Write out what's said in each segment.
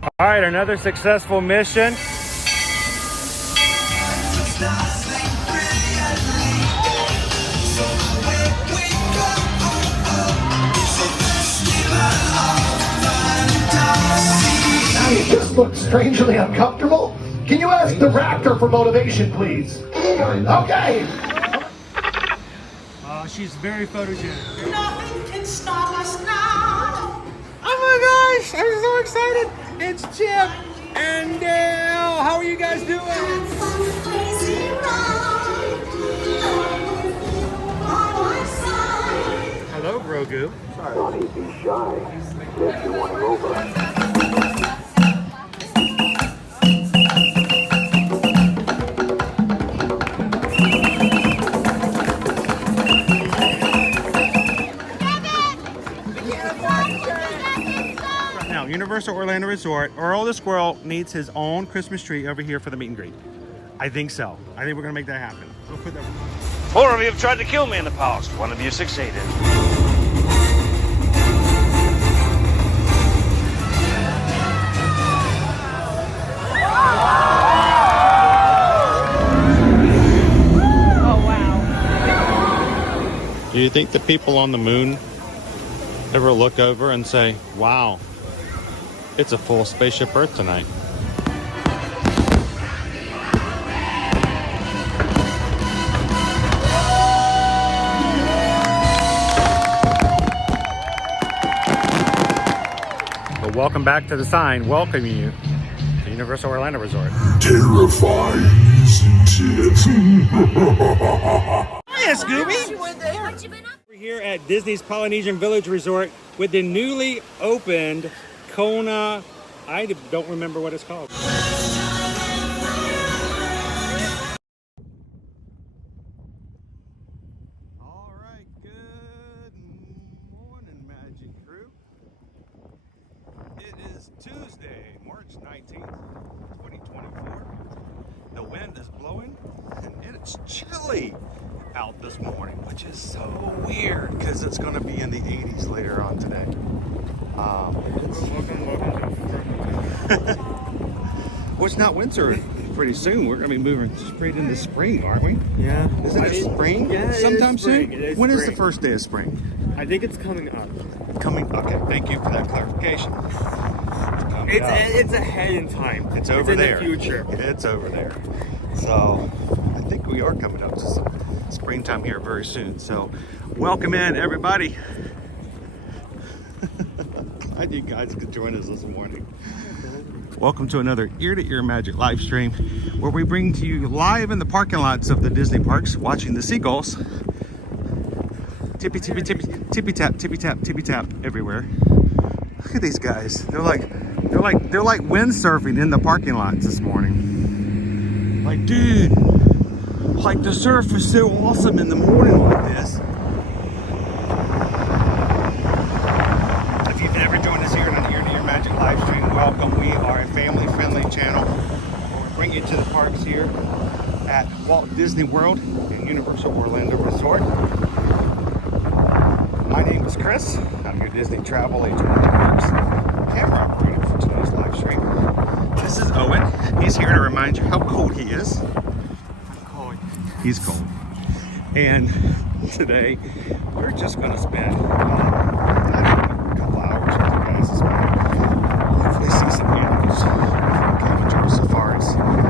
All right, another successful mission. You just look strangely uncomfortable. Can you ask the raptor for motivation, please? Okay. She's very photogenic. Nothing can stop us now. Oh my gosh, I'm so excited. It's Chip and Dale. How are you guys doing? Hello, Grogu. Don't be shy. If you want to over. Universal Orlando Resort, Earl the Squirrel needs his own Christmas tree over here for the meet and greet. I think so. I think we're gonna make that happen. We'll put that. 4 of you have tried to kill me in the past. 1 of you succeeded. Oh wow. Do you think the people on the moon ever look over and say, wow, it's a full spaceship Earth tonight? But welcome back to the sign welcoming you to Universal Orlando Resort. Terrifying, isn't it? Hiya, Scooby! We're here at Disney's Polynesian Village Resort with the newly opened Kona, I don't remember what it's called. All right, good morning, Magic Crew. It is Tuesday, March 19th, 2024. The wind is blowing and it's chilly out this morning, which is so weird because it's going to be in the 80s later on today. Well, it's not winter pretty soon. We're going to be moving straight into spring, aren't we? Yeah. Isn't it spring? Yeah, sometime it is spring. soon? It is When is the spring. first day of spring? I think it's coming up. Okay, thank you for that clarification. It's ahead in time. It's over in there. the future. It's over there. So I think we are coming up to some springtime here very soon. So welcome in, everybody. Glad you guys could join us this morning. Welcome to another Ear to Ear Magic live stream, where we bring to you live in the parking lots of the Disney parks, watching the seagulls tippy tippy tippy tippy tap tippy tap tippy tap everywhere. Look at these guys. They're like windsurfing in the parking lots this morning. Like, dude, like the surf is so awesome in the morning like this. If you've never joined us here on an Ear to Ear Magic live stream, welcome. We are a family-friendly channel. We bring you to the parks here at Walt Disney World and Universal Orlando Resort. My name is Chris. I'm your Disney travel agent at the parks, camera operator for today's live stream. This is Owen. He's here to remind you how cold he is. He's cold. And today, we're just going to spend a couple hours with you guys this morning. Hopefully see some animals from Kiliminjaro Safaris. And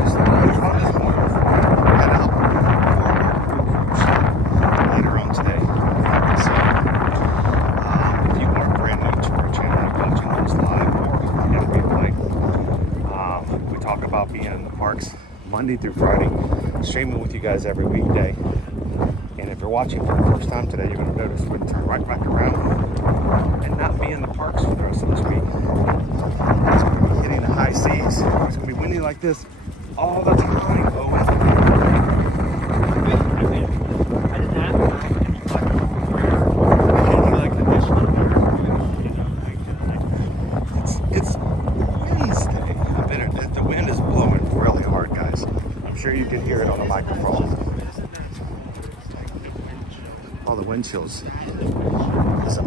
just fun this morning. We're headed up later on today. So, if you are brand new to our channel, watching those live or in replay, we talk about being in the parks Monday through Friday, streaming with you guys every weekday. And if you're watching for the first time today, you're going to notice we're going to turn right back around and not be in the parks for the rest of this week. It's going to be hitting the high seas. It's going to be windy like this all the time. It's Wednesday. The wind is blowing really hard, guys. I'm sure you can hear it on the microphone. All the wind chills is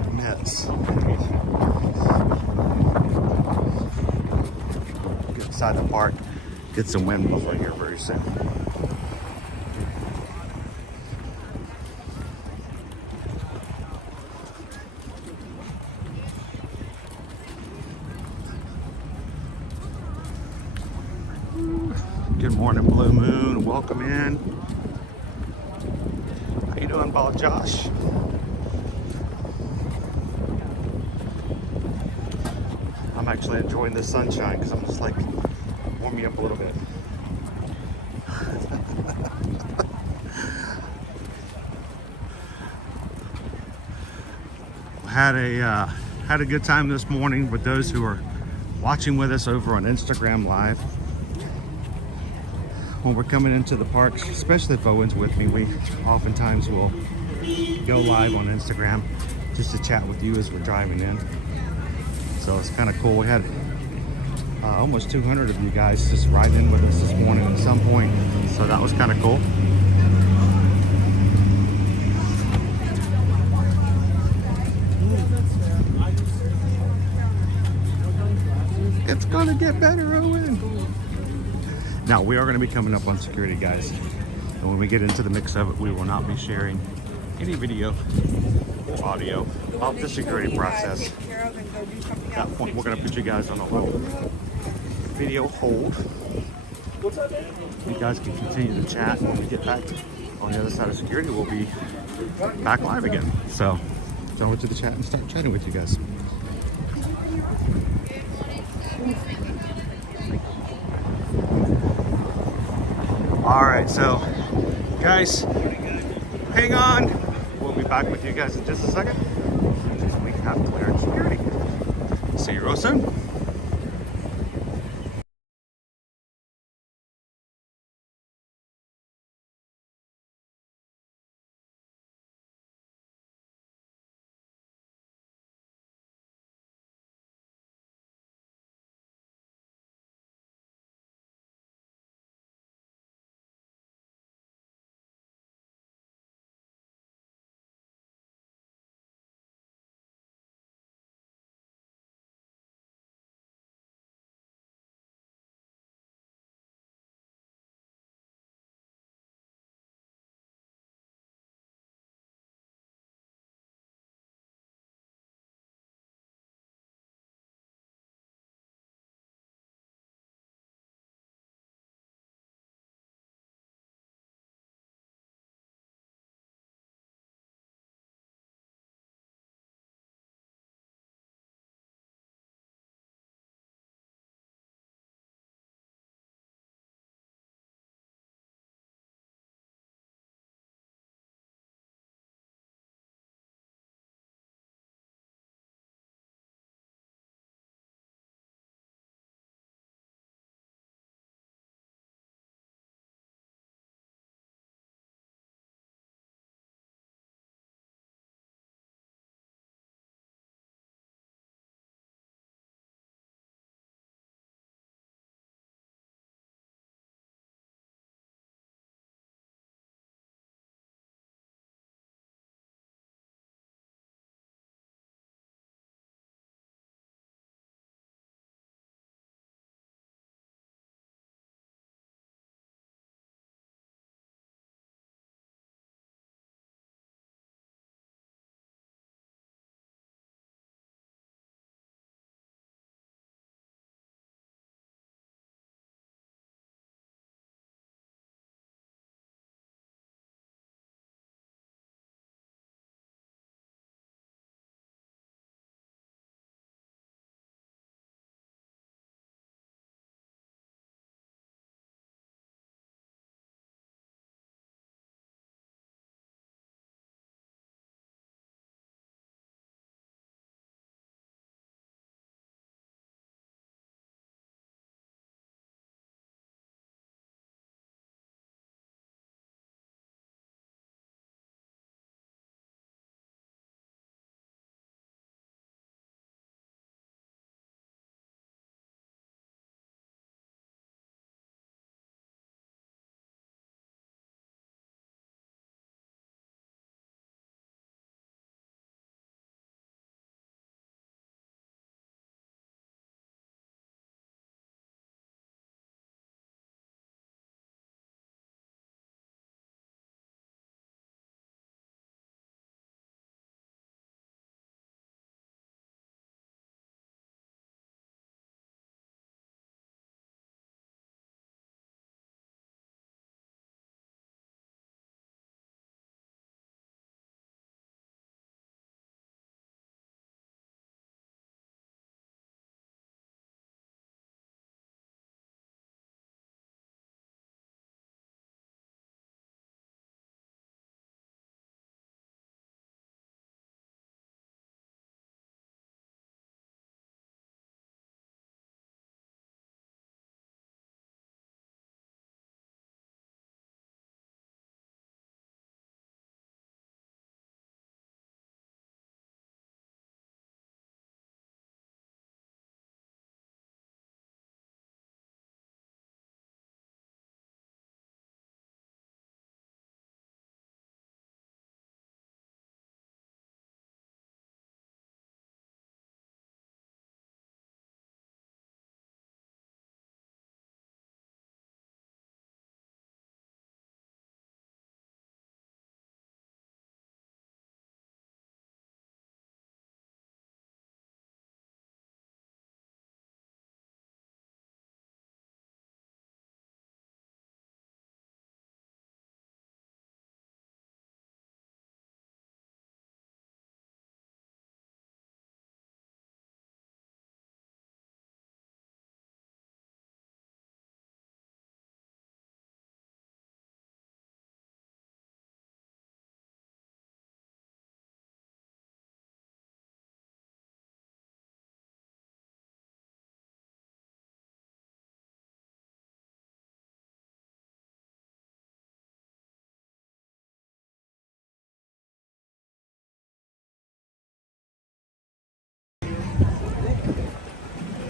inside the park. Get some windmills right here very soon. Good morning, Blue Moon. Welcome in. How you doing, Ball Josh? I'm actually enjoying the sunshine because I'm just like warm me up a little bit. Had a good time this morning with those who are watching with us over on Instagram Live. When we're coming into the parks, especially if Owen's with me, we oftentimes will go live on Instagram just to chat with you as we're driving in. So it's kind of cool. We had almost 200 of you guys just riding in with us this morning at some point. So that was kind of cool. It's gonna get better, Owen. Now we are gonna be coming up on security, guys. And when we get into the mix of it, we will not be sharing any video or audio of the security process. At that point, we're gonna put you guys on a little video hold. You guys can continue to chat. When we get back on the other side of security, we'll be back live again. So go into the chat and start chatting with you guys. All right, so guys, hang on. We'll be back with you guys in just a second. We have cleared security. See you real soon.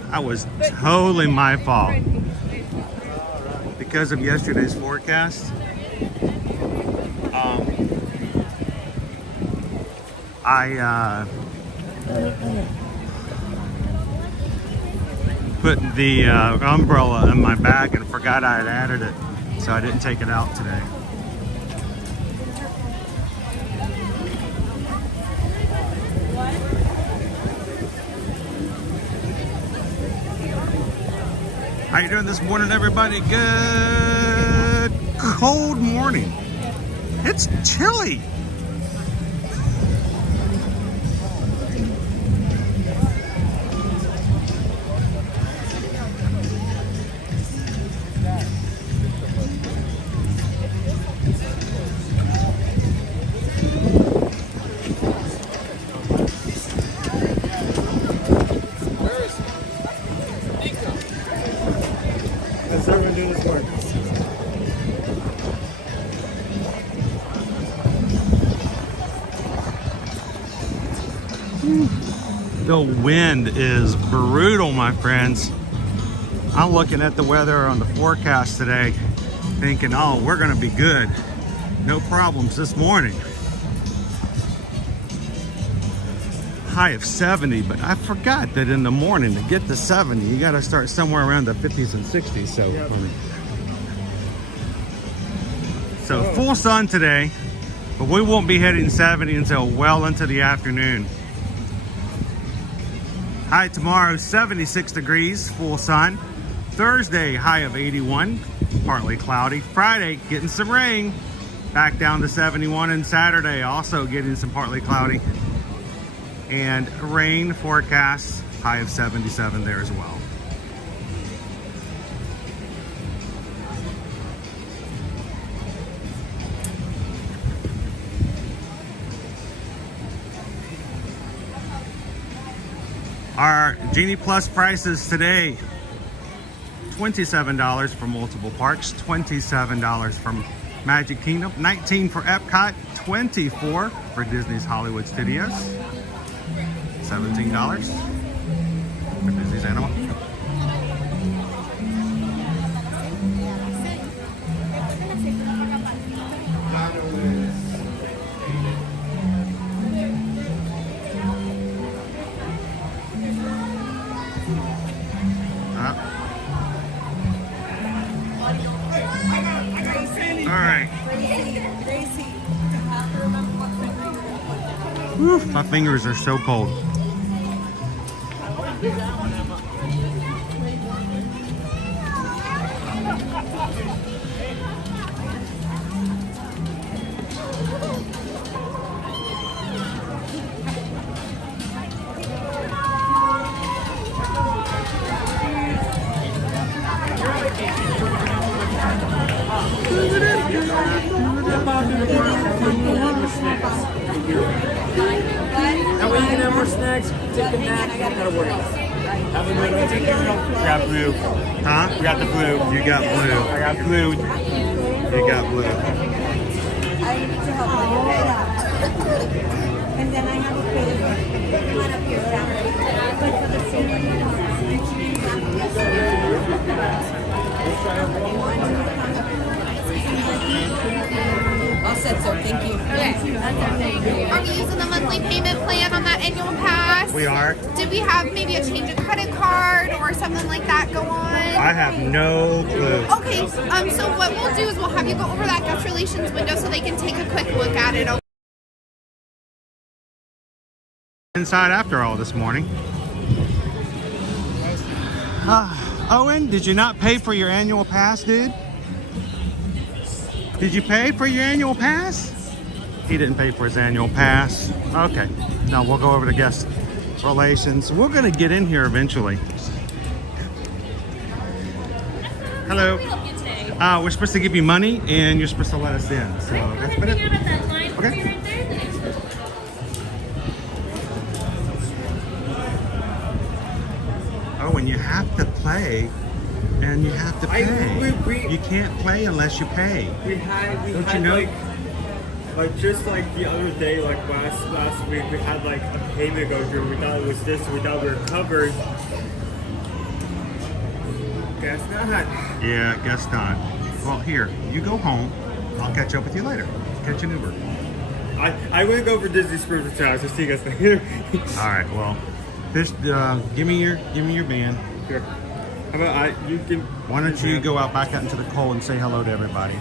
That was totally my fault. Because of yesterday's forecast, I put the umbrella in my bag and forgot I had added it, so I didn't take it out today. How you doing this morning, everybody? Good cold morning. It's chilly. The wind is brutal, my friends. I'm looking at the weather on the forecast today, thinking, oh, we're gonna be good. No problems this morning. High of 70, but I forgot that in the morning to get to 70, you gotta start somewhere around the 50s and 60s. So, yep. So full sun today, but we won't be hitting 70 until well into the afternoon. High tomorrow, 76 degrees, full sun. Thursday, high of 81, partly cloudy. Friday, getting some rain, back down to 71. And Saturday, also getting some partly cloudy. And rain forecast, high of 77 there as well. Our Genie Plus prices today, $27 for multiple parks, $27 from Magic Kingdom, $19 for Epcot, $24 for Disney's Hollywood Studios, $17 for Disney's Animal. Whew, my fingers are so cold. That way you can have more snacks, take a nap, gotta work. Have a good one. Take care of them. We got blue. Huh? We got the blue. You got blue. I got blue. You got blue. I need to help you right up. And then I have a favor. Come on up here, Saturday. But for the senior All set, sir. Thank you. Are we using the monthly payment plan on that annual pass? We are. Did we have maybe a change of credit card or something like that go on? I have no clue. Okay, so what we'll do is we'll have you go over that guest relations window so they can take a quick look at it. Inside after all this morning. Owen, did you not pay for your annual pass, dude? Did you pay for your annual pass? He didn't pay for his annual pass. Okay, now we'll go over to guest relations. We're gonna get in here eventually. Hello. We're supposed to give you money and you're supposed to let us in. So that's about it. Okay. Oh, and you have to play and you have to pay. You can't play unless you pay. Don't you know? Like just like the other day, like last week, we had like a payment go through. We thought it was this. We thought we were covered, Guess not. Yeah, guess not. Well, here, you go home. I'll catch up with you later. Catch an Uber. I would go for Disney Springs with Chaz. Just see you guys later. All right. Well, this. Give me your band. Here. How about you give? Why don't you go out back out into the cold and say hello to everybody?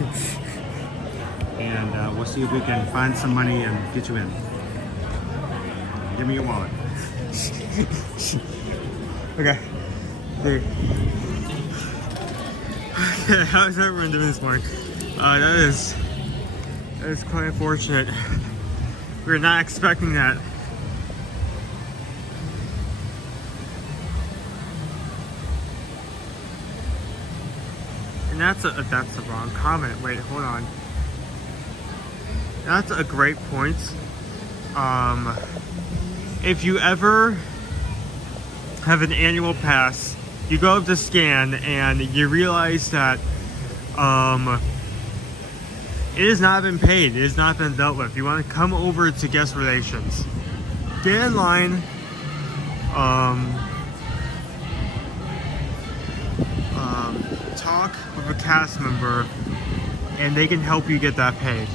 And we'll see if we can find some money and get you in. Give me your wallet. Okay. There. Okay, how's everyone doing this morning? That is quite unfortunate. We were not expecting that. And that's the wrong comment. Wait, hold on. That's a great point. If you ever have an annual pass, you go up to scan and you realize that it has not been paid, it has not been dealt with. You want to come over to guest relations, get in line, talk with a cast member, and they can help you get that paid.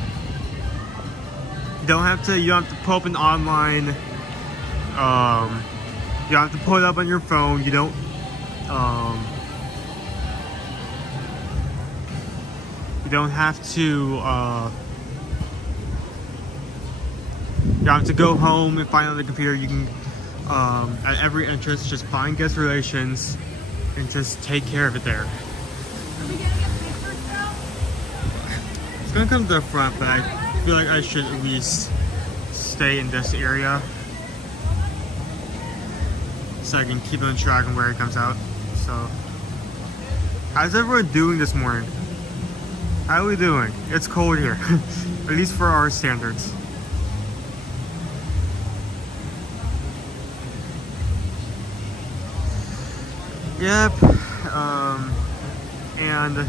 You don't have to pull up an online, you don't have to pull it up on your phone. You don't have to go home and find it on the computer. You can at every entrance just find guest relations and just take care of it there. It's gonna come to the front, but I feel like I should at least stay in this area so I can keep on track on where it comes out. So, how's everyone doing this morning? How are we doing? It's cold here, at least for our standards. Yep, and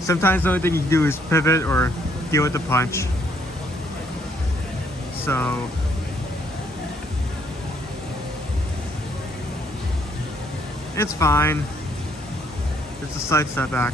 sometimes the only thing you can do is pivot or deal with the punch. So, it's fine. It's a slight setback.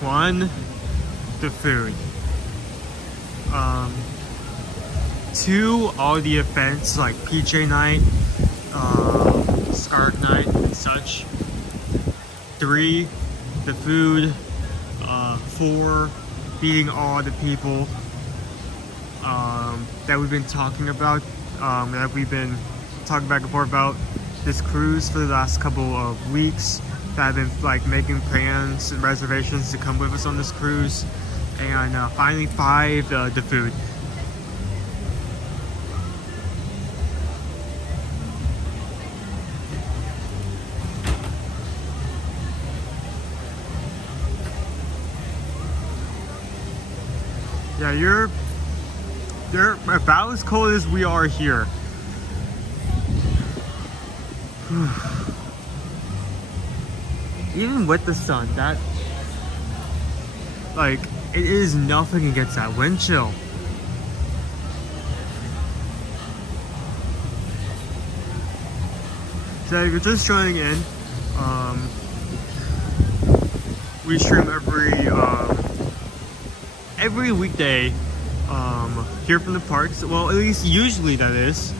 One, the food. Two, all the events like PJ night, Scarf night, and such. Three, the food. Four, feeding all the people that we've been talking about, that we've been talking back and forth about this cruise for the last couple of weeks. That I've been like making plans and reservations to come with us on this cruise, and finally five, the food. Yeah, you're about as cold as we are here. Even with the sun, that, like, it is nothing against that wind chill. So if you're just joining in, we stream every weekday here from the parks. Well, at least usually that is.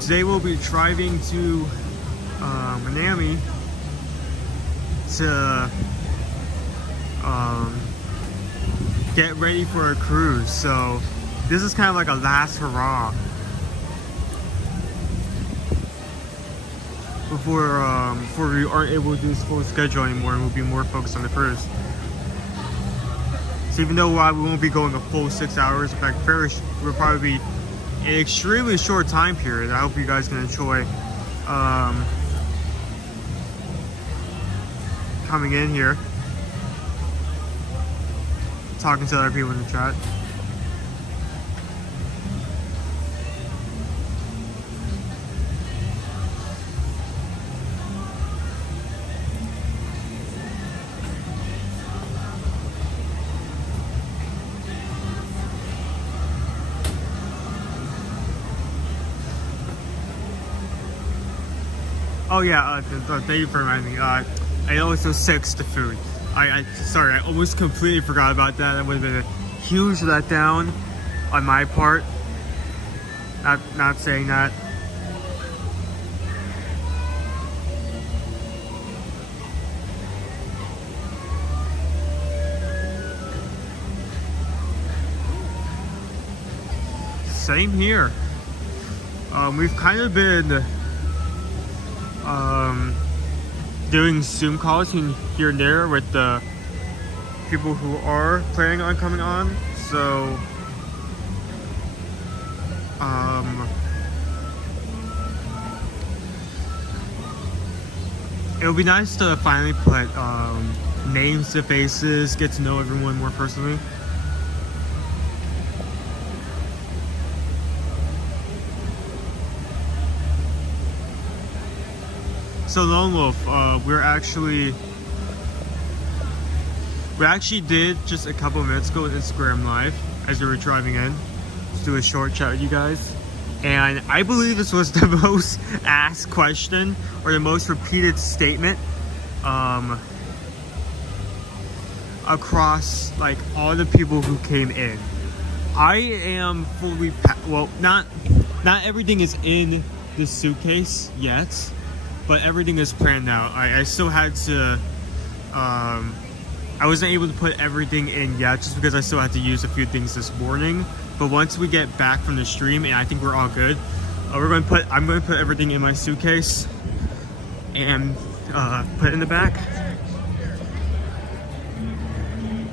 Today we'll be driving to Miami to get ready for a cruise. So this is kind of like a last hurrah before we aren't able to do this full schedule anymore, and we'll be more focused on the cruise. So even though we won't be going a full 6 hours, in fact we'll probably be an extremely short time period. I hope you guys can enjoy how coming in here. Talking to other people in the chat. Oh yeah, thank you for reminding me. I also sexed the food. Sorry, I almost completely forgot about that. That would have been a huge letdown on my part. Not saying that. Same here. We've kind of been doing Zoom calls here and there with the people who are planning on coming on. So it would be nice to finally put names to faces, get to know everyone more personally. So Lone Wolf, we actually did just a couple of minutes ago an Instagram Live as we were driving in to do a short chat with you guys. And I believe this was the most asked question or the most repeated statement across like all the people who came in. I am fully well, not everything is in the suitcase yet, but everything is planned out. I still had to, I wasn't able to put everything in yet just because I still had to use a few things this morning. But once we get back from the stream and I think we're all good, I'm going to put everything in my suitcase and put it in the back.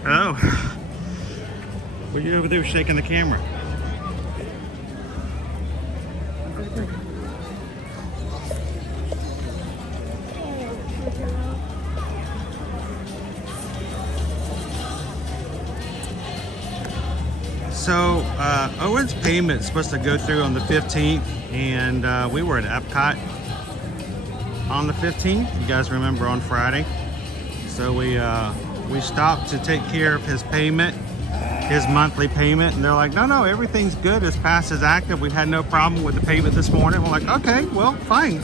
Oh. What are you over there shaking the camera? So Owen's payment is supposed to go through on the 15th, and we were at Epcot on the 15th. You guys remember on Friday? So we stopped to take care of his payment, his monthly payment, and they're like, no, everything's good. His pass is active. We had no problem with the payment this morning. We're like, okay, well, fine.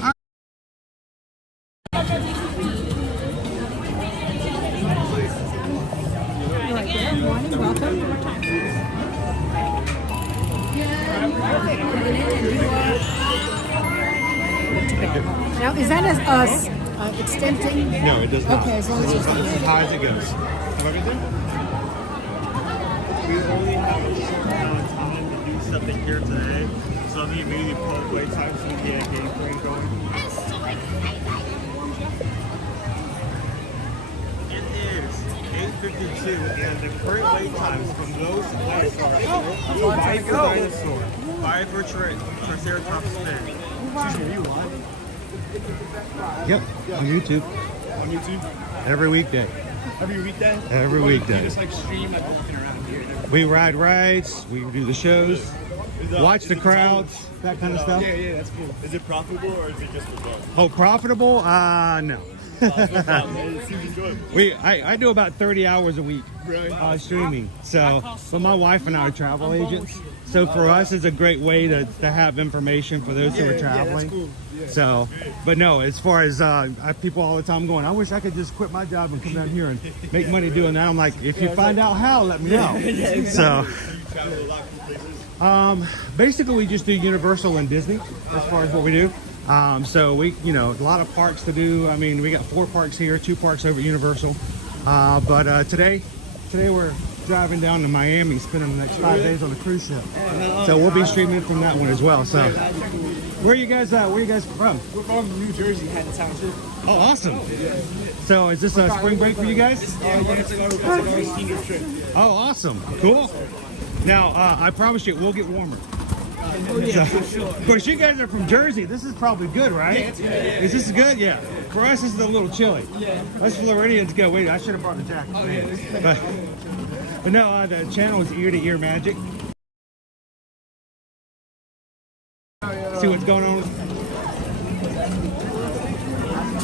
Now, is that extending? No, it does not. Okay, as long as it's as high as it goes. How about you? We only have a short amount of time to do something here today, so I'm immediately pull wait time so we can get a game plan going. It is 8:52, and the current wait times from those players are 5 for Dinosaur, 5 for Triceratops Spin. Excuse me, are you live? Yep, on YouTube. On YouTube? Every weekday. Every weekday? Every weekday. You just like stream like walking around here. We ride rides, we do the shows, watch the crowds, that kind of stuff. Yeah, that's cool. Is it profitable or is it just for fun? Oh, profitable? No. It seems enjoyable. I do about 30 hours a week streaming. So, but my wife and I are travel agents. So for us, it's a great way to have information for those who are traveling. That's cool. Yeah. So, but no, as far as I have people all the time going, I wish I could just quit my job and come down here and make money doing that. I'm like, if you find out how, let me know. So, basically we just do Universal and Disney as far as what we do. So we, a lot of parks to do. I mean, we got 4 parks here, 2 parks over at Universal. But today we're driving down to Miami, spending the next 5 days on a cruise ship. So we'll be streaming from that one as well. So where are you guys from? We're from New Jersey, Hatton Township. Oh, awesome. So is this a spring break for you guys? It's our senior trip. Oh, awesome. Cool. Now, I promise you, it will get warmer. Oh, yeah, So, for sure. of course, you guys are from Jersey. This is probably good, right? Yeah, it's good, yeah. Is this good? Yeah. For us, this is a little chilly. Yeah. Us Floridians go, wait, I should have brought the jacket. Oh, yeah. But no, the channel is Ear to Ear Magic. See what's going on?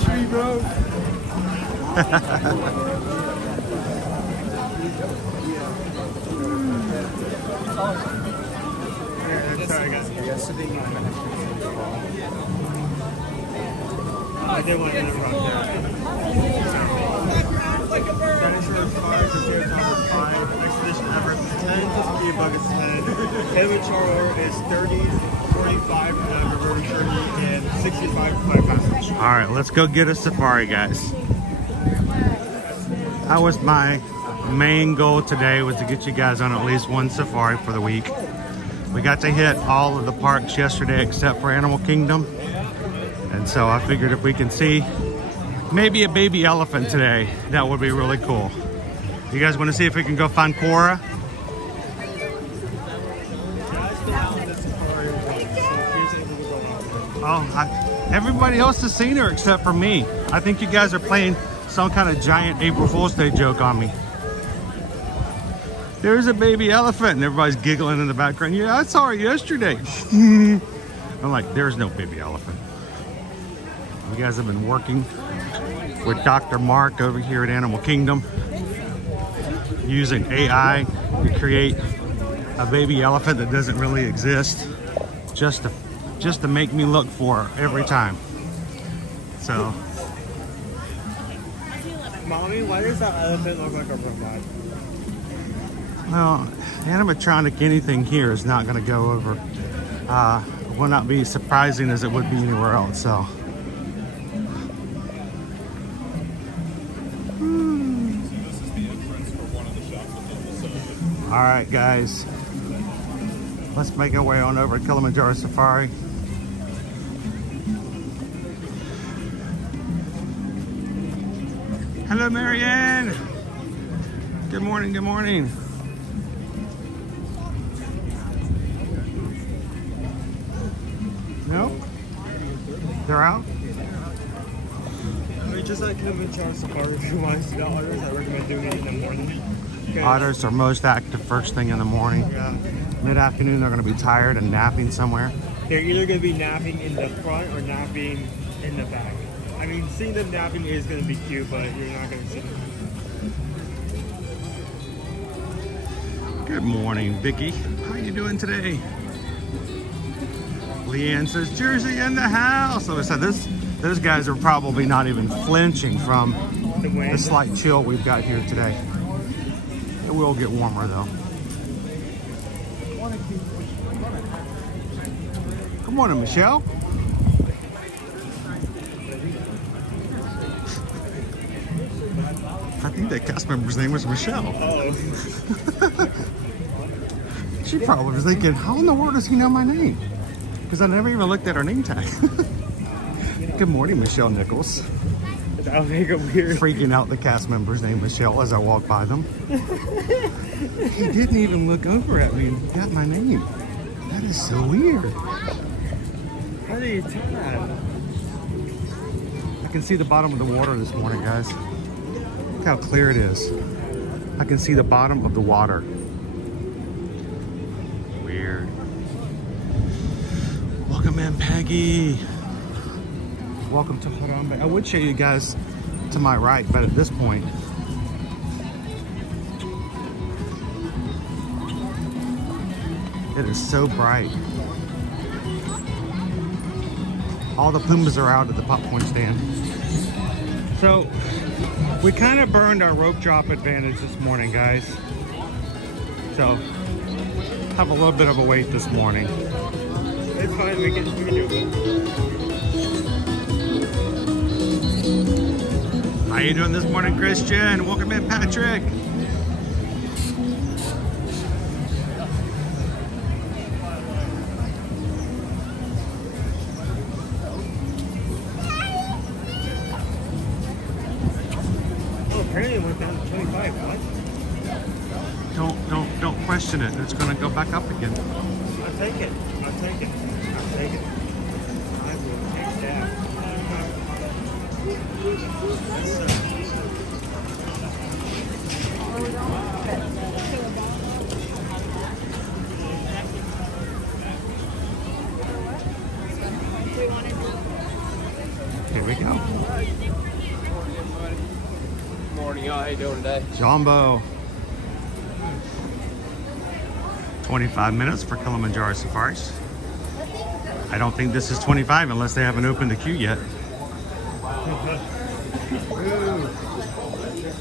Tree, bro. Sorry guys. I did want to interrupt there. Dinosaur 5, the Cheetahs number 5, Expedition Everest 10, Disappear Buckets 10, Kiliminjaro is 30, 45 River 30, and 65 Flight Passage. All right, let's go get a safari, guys. That was my main goal today, was to get you guys on at least one safari for the week. We got to hit all of the parks yesterday except for Animal Kingdom. And so I figured if we can see maybe a baby elephant today, that would be really cool. You guys want to see if we can go find Corra? Oh, everybody else has seen her except for me. I think you guys are playing some kind of giant April Fool's Day joke on me. There's a baby elephant and everybody's giggling in the background. Yeah, I saw her yesterday. I'm like, there's no baby elephant. You guys have been working with Dr. Mark over here at Animal Kingdom, using AI to create a baby elephant that doesn't really exist, just to make me look for her every time. So, Mommy, why does that elephant look like a robot? well, animatronic anything here is not going to go over. Will not be surprising as it would be anywhere else. So. All right, guys, let's make our way on over to Kiliminjaro Safari. Hello, Marianne. Good morning, good morning. No? They're out? I mean, just like Kilimanjaro Safari, if you want to see the otters, I recommend doing it in the morning. Otters are most active first thing in the morning. Yeah. Mid-afternoon, they're going to be tired and napping somewhere. They're either going to be napping in the front or napping in the back. I mean, seeing them napping is going to be cute, but you're not going to see them. Good morning, Vicky. How you doing today? Leanne says, Jersey in the house. So I said, those guys are probably not even flinching from the slight chill we've got here today. It will get warmer though. Good morning, Michelle. I think that cast member's name was Michelle. She probably was thinking, how in the world does he know my name? Because I never even looked at her name tag. Good morning, Michelle Nichols. That'll make it weird. Freaking out the cast member's name, Michelle, as I walked by them. He didn't even look over at me and got my name. That is so weird. How do you tell that? I can see the bottom of the water this morning, guys. Look how clear it is. I can see the bottom of the water. Weird. Welcome in, Peggy. Welcome to Harambe. I would show you guys to my right, but at this point, it is so bright. All the pumas are out at the popcorn stand. So we kind of burned our rope drop advantage this morning, guys. So have a little bit of a wait this morning. It's fine, we can do it. How you doing this morning, Christian? Welcome in, Patrick. Oh, apparently it went down to 25. What? Don't question it. It's gonna go back up again. I I'll take it. I'll take it. I'll take it. I will take that. Here we go. Morning, y'all. How you doing today? Jumbo. 25 minutes for Kiliminjaro Safaris. I don't think this is 25 unless they haven't opened the queue yet.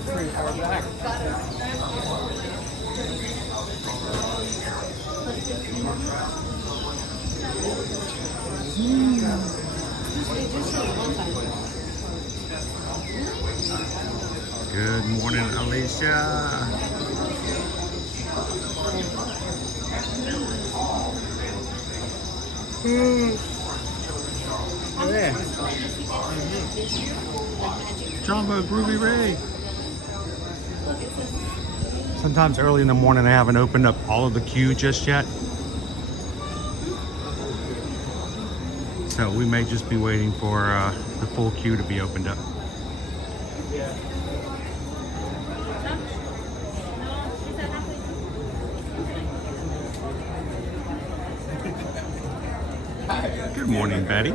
Pretty far back. Good morning, Alicia. Yeah. Jumbo, Groovy Ray. Sometimes early in the morning I haven't opened up all of the queue just yet. So we may just be waiting for the full queue to be opened up. Good morning, Betty.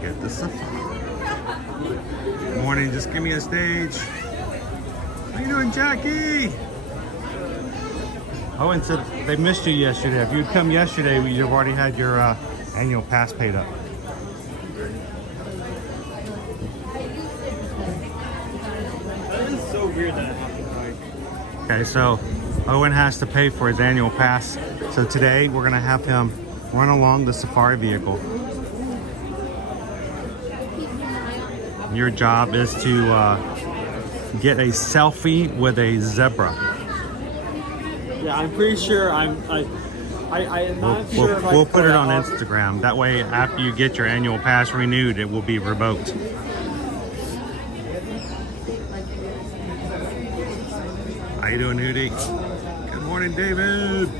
Get the safari. Good morning, just give me a stage. How you doing, Jackie? Owen said they missed you yesterday. If you'd come yesterday, you'd have already had your annual pass paid up. That is so weird that it happened. Okay, so Owen has to pay for his annual pass. So today we're gonna have him run along the safari vehicle. Your job is to get a selfie with a zebra. Yeah, I'm pretty sure I am not sure if We'll put it on Instagram. That way, after you get your annual pass renewed, it will be revoked. How you doing, Hootie? Good morning, David.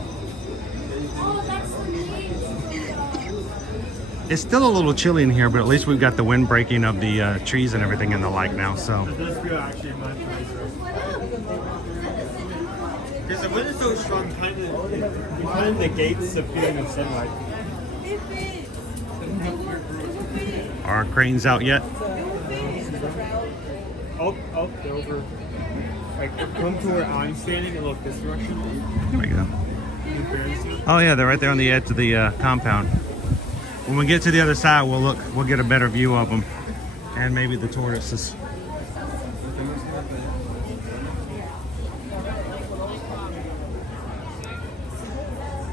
It's still a little chilly in here, but at least we've got the wind breaking of the trees and everything and the like now. So. It does feel actually much nicer. Because the wind is so strong, it kind of negates the feeling of sunlight. Are our cranes out yet? Up, over. Like, come to where I'm standing and look this direction. There we go. Oh yeah, they're right there on the edge of the compound. When we get to the other side, we'll get a better view of them, and maybe the tortoises.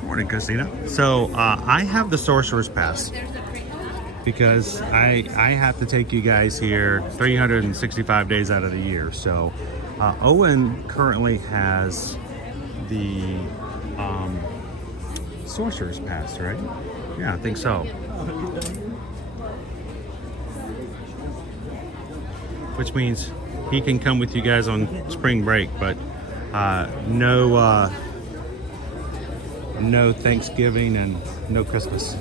Morning, Christina. So I have the Sorcerer's Pass because I have to take you guys here 365 days out of the year. So Owen currently has the Sorcerer's Pass, right? Yeah, I think so. Which means he can come with you guys on spring break, but no Thanksgiving and no Christmas.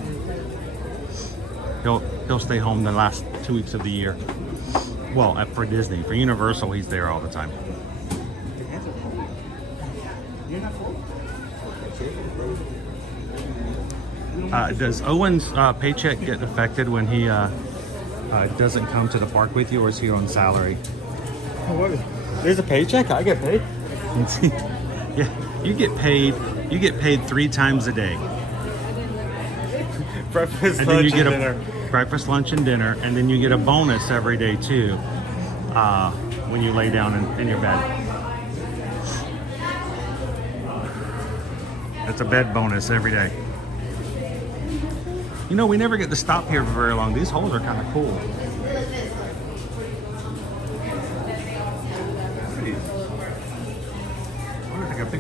He'll stay home the last 2 weeks of the year. Well, for Disney. For Universal, he's there all the time. Does Owen's paycheck get affected when he doesn't come to the park with you, or is he on salary? There's a paycheck? I get paid? Yeah, you get paid 3 times a day. Breakfast, and then lunch, you get and a dinner. breakfast, lunch, and dinner, and then you get a bonus every day too when you lay down in your bed. It's a bed bonus every day. You know, we never get to stop here for very long. These holes are kind of cool.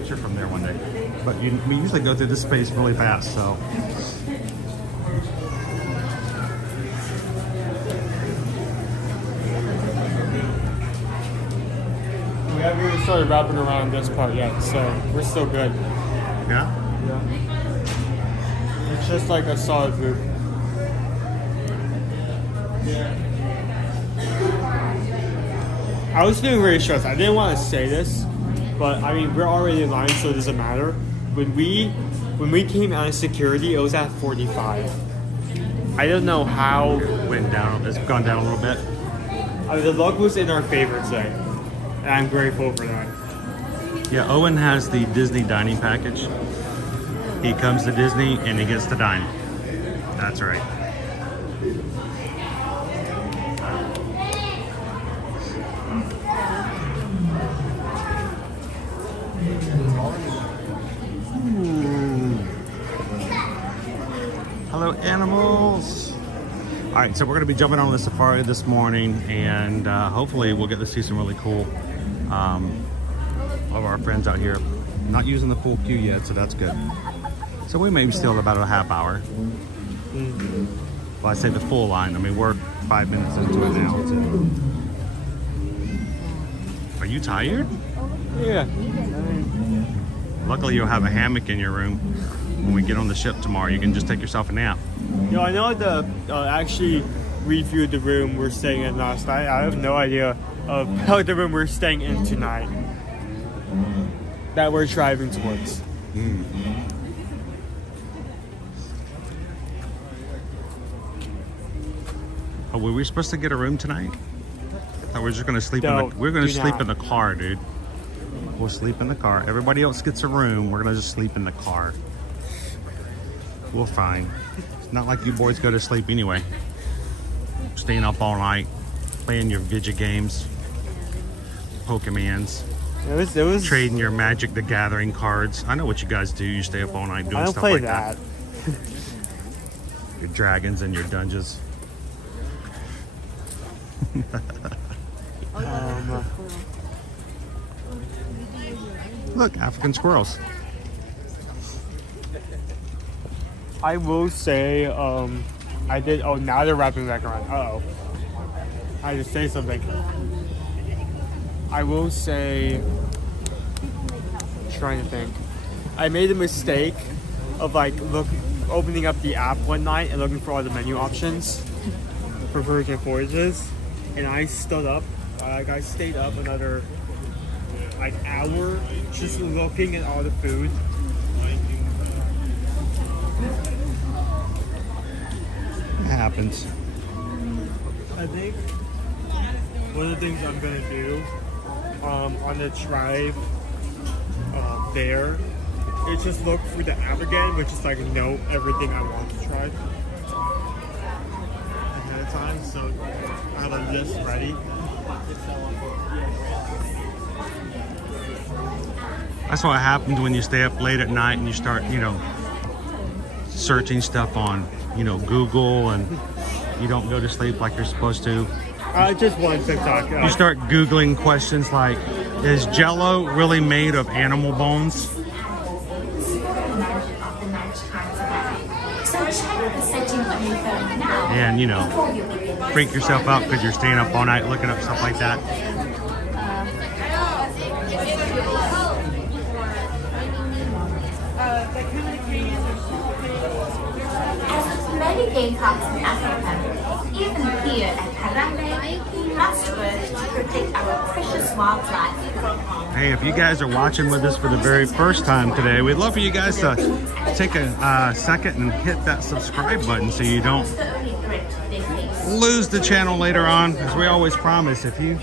picture from there one day. But we usually go through this space really fast, so. We haven't even started wrapping around this part yet, so we're still good. Yeah? Yeah. It's just like a solid group. I was feeling very stressed. I didn't want to say this, but I mean, we're already in line, so it doesn't matter. When we came out of security, it was at 45. I don't know how. Went down. It's gone down a little bit. The luck was in our favor today, and I'm grateful for that. Yeah, Owen has the Disney dining package. He comes to Disney and he gets to dine. That's right. Hello, animals. All right, so we're going to be jumping on the safari this morning, and hopefully we'll get to see some really cool of our friends out here. Not using the full queue yet, so that's good. So we may still have about a half hour. Well, I say the full line. I mean, we're 5 minutes into it now. Are you tired? Yeah. Luckily, you'll have a hammock in your room. When we get on the ship tomorrow, you can just take yourself a nap. Yo, I know the actually reviewed the room we're staying in last night. I have no idea of how the room we're staying in tonight that we're driving towards. Oh, were we supposed to get a room tonight? I thought we were just gonna sleep No, in the. We're gonna do sleep not. in the car, dude. We'll sleep in the car. Everybody else gets a room. We're gonna just sleep in the car. We're fine. It's not like you boys go to sleep anyway. Staying up all night, playing your video games, Pokemans. It was trading your Magic the Gathering cards. I know what you guys do. You stay up all night doing I don't stuff play like that. Your dragons and your dungeons. Look, African squirrels. I will say, I did. Oh, now they're wrapping back around. Uh-oh. I just say something. I will say, trying to think. I made a mistake of opening up the app one night and looking for all the menu options for Virgin Voyages, and I stood up. I stayed up another hour just looking at all the food. It happens. I think one of the things I'm gonna do on the drive there is just look through the app again, which is know everything I want to try ahead of time, so I have a list ready. That's what happens when you stay up late at night and you start, searching stuff on, Google, and you don't go to sleep like you're supposed to. Just one TikTok. You start Googling questions like, is Jell-O really made of animal bones? And, freak yourself out because you're staying up all night looking up stuff like that. Many game parks in Africa, even here at Harambe, we must work to protect our precious wildlife. Hey, if you guys are watching with us for the very first time today, we'd love for you guys to take a second and hit that subscribe button so you don't lose the channel later on. As we always promise, if you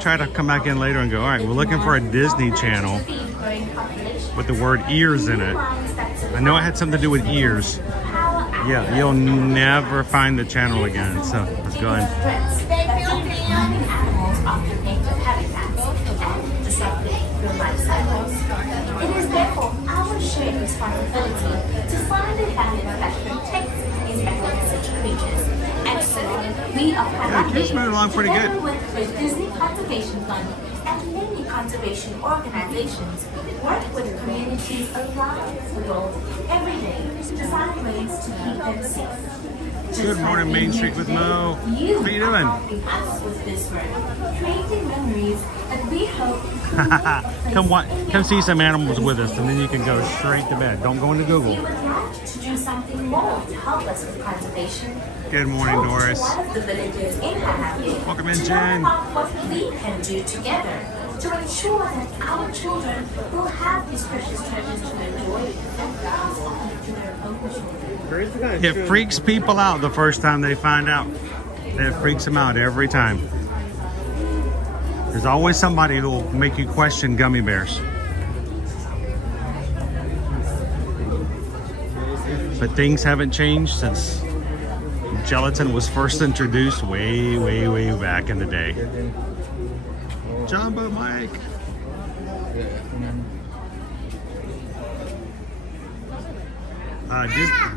try to come back in later and go, all right, we're looking for a Disney channel with the word ears in it. I know it had something to do with ears. Yeah, you'll never find the channel again, so let's go ahead. It is therefore our shared responsibility to find a habitat that protects these magnificent creatures. And so, we of Harambe, Kids moving along pretty good. with the Disney Conservation Fund, and many conservation organizations work with communities around the world every day to find ways to keep them safe. Good morning, Main Street with Mo. How you doing? Helping us with this work, creating memories that we hope Come see some animals with us, and then you can go straight to bed. Don't go into Google. We would like to do something more to help us with conservation. Good morning, Doris. One of the villages in Harambe. Welcome in, to Jen. learn about what we can do together to ensure that our children will have these precious treasures to enjoy and pass on to their own children. It freaks people out the first time they find out. It freaks them out every time. There's always somebody who will make you question gummy bears. But things haven't changed since gelatin was first introduced way, way, way back in the day. Jumbo Mike.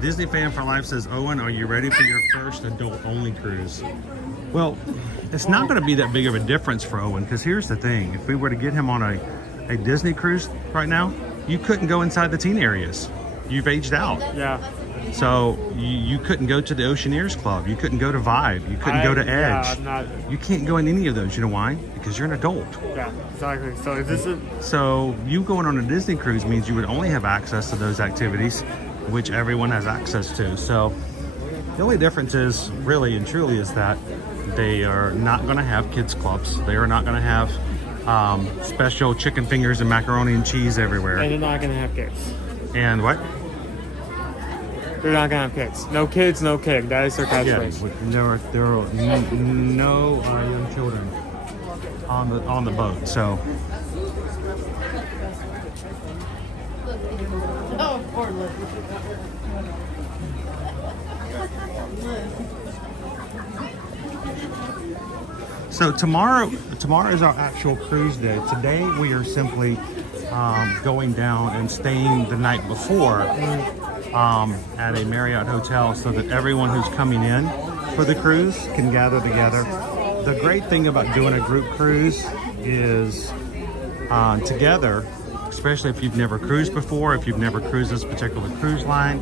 Disney Fan for Life says, Owen, are you ready for your first adult-only cruise? Well, it's not going to be that big of a difference for Owen, because here's the thing. If we were to get him on a Disney cruise right now, you couldn't go inside the teen areas. You've aged out. Yeah. So you couldn't go to the Oceaneers Club. You couldn't go to Vibe. You couldn't go to Edge. Yeah, I'm not. You can't go in any of those. You know why? Because you're an adult. Yeah, exactly. So is this a... So you going on a Disney cruise means you would only have access to those activities, which everyone has access to. So the only difference is really and truly is that they are not going to have kids clubs. They are not going to have special chicken fingers and macaroni and cheese everywhere. And they're not going to have kids. And what? They're not going to have kids. No kids, no kid. That is their catchphrase. Yeah, there are no young children on the boat. So Oh, poor Liz. So tomorrow is our actual cruise day. Today we are simply going down and staying the night before at a Marriott hotel so that everyone who's coming in for the cruise can gather together. The great thing about doing a group cruise is together, especially if you've never cruised before, if you've never cruised this particular cruise line,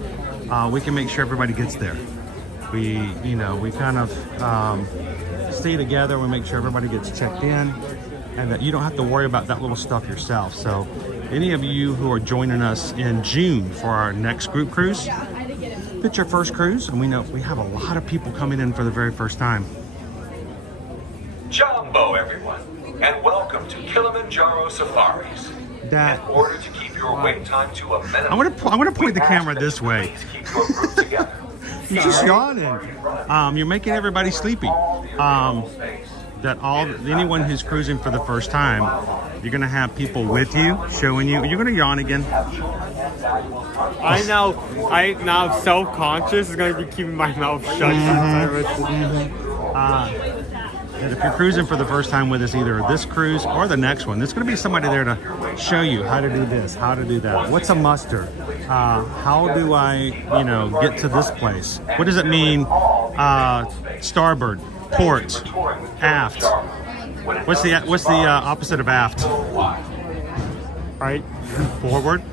we can make sure everybody gets there. We kind of stay together, we make sure everybody gets checked in, and that you don't have to worry about that little stuff yourself. So any of you who are joining us in June for our next group cruise, if it's your first cruise, and we know we have a lot of people coming in for the very first time. Jumbo, everyone, and welcome to Kiliminjaro Safaris. In order to keep your wait time to a minimum, I'm gonna point the camera this way. keep your group together. You're just yawning. You're making everybody sleepy. Anyone who's cruising for the first time, you're gonna have people with you, showing you. You're gonna yawn again. I now self-conscious is gonna be keeping my mouth shut. And if you're cruising for the first time with us, either this cruise or the next one, there's going to be somebody there to show you how to do this, how to do that. What's a muster? How do I, get to this place? What does it mean? Starboard, port, aft. What's the opposite of aft? Right. Forward.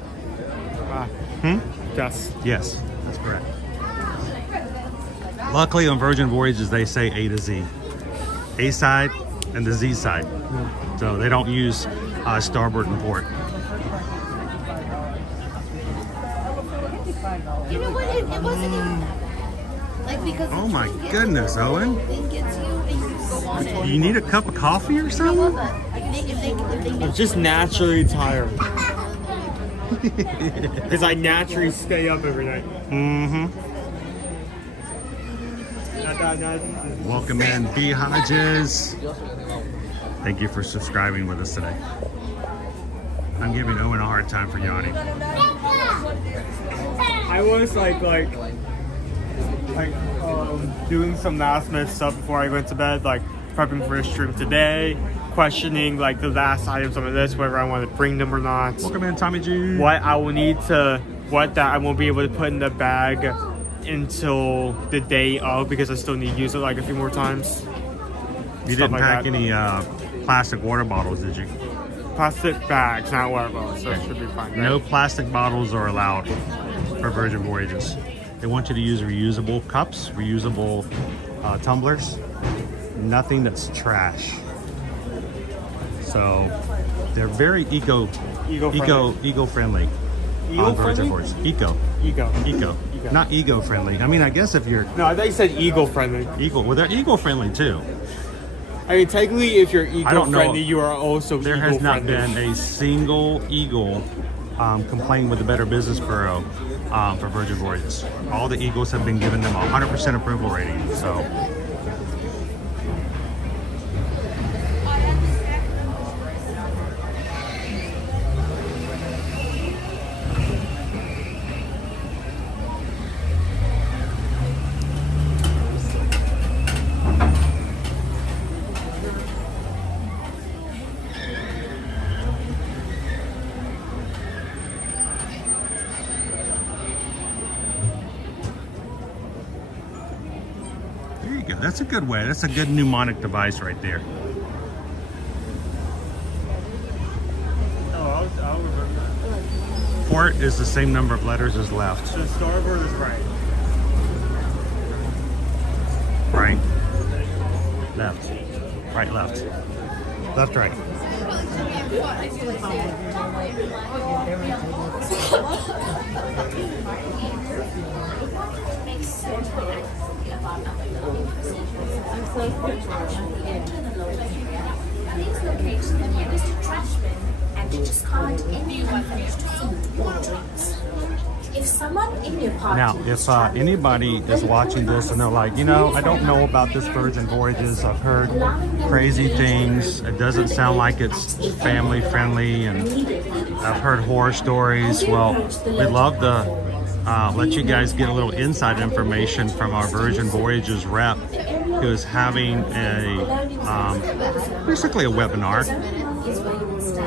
Yes. Yes, that's correct. Luckily, on Virgin Voyages, they say A to Z. A side and the Z side. So they don't use starboard and port. You know what? It wasn't even like because. Oh my goodness, Owen! Thing gets you, and you just go on it. You need a cup of coffee or something? I'm just naturally tired. Because I naturally stay up every night. Welcome in, B. Hodges. Thank you for subscribing with us today. I'm giving Owen a hard time for yawning. I was like doing some last minute stuff before I went to bed, like prepping for a stream today, questioning like the last items on the list, whether I want to bring them or not. Welcome in, Tommy G. What I will need to, what that I won't be able to put in the bag until the day of, because I still need to use it like a few more times. You didn't pack any plastic water bottles, did you? Plastic bags, not water bottles, so it should be fine. Right? No plastic bottles are allowed for Virgin Voyages. They want you to use reusable cups, reusable tumblers, nothing that's trash. So they're very eco-friendly. Eco-friendly? Eco. Not ego-friendly. I mean, I guess if you're... No, I thought you said eco-friendly. Well, they're eco-friendly too. I mean, technically, if you're eco-friendly, you are also There has not been a single eagle complain with the Better Business Bureau for Virgin Voyages. All the eagles have been given them 100% approval rating. So. That's a good way. That's a good mnemonic device right there. Oh, I'll remember that. Port is the same number of letters as left. So starboard is right. Right. Left. Right, left. Left, right. Please locate the nearest trash bin and discard any unfinished food or drinks. If someone in your party Now, if anybody is watching this and they're like, you know, I don't know about this Virgin Voyages. I've heard crazy things. It doesn't sound like it's family friendly, and I've heard horror stories. Well, we'd love to let you guys get a little inside information from our Virgin Voyages rep, who is having basically a webinar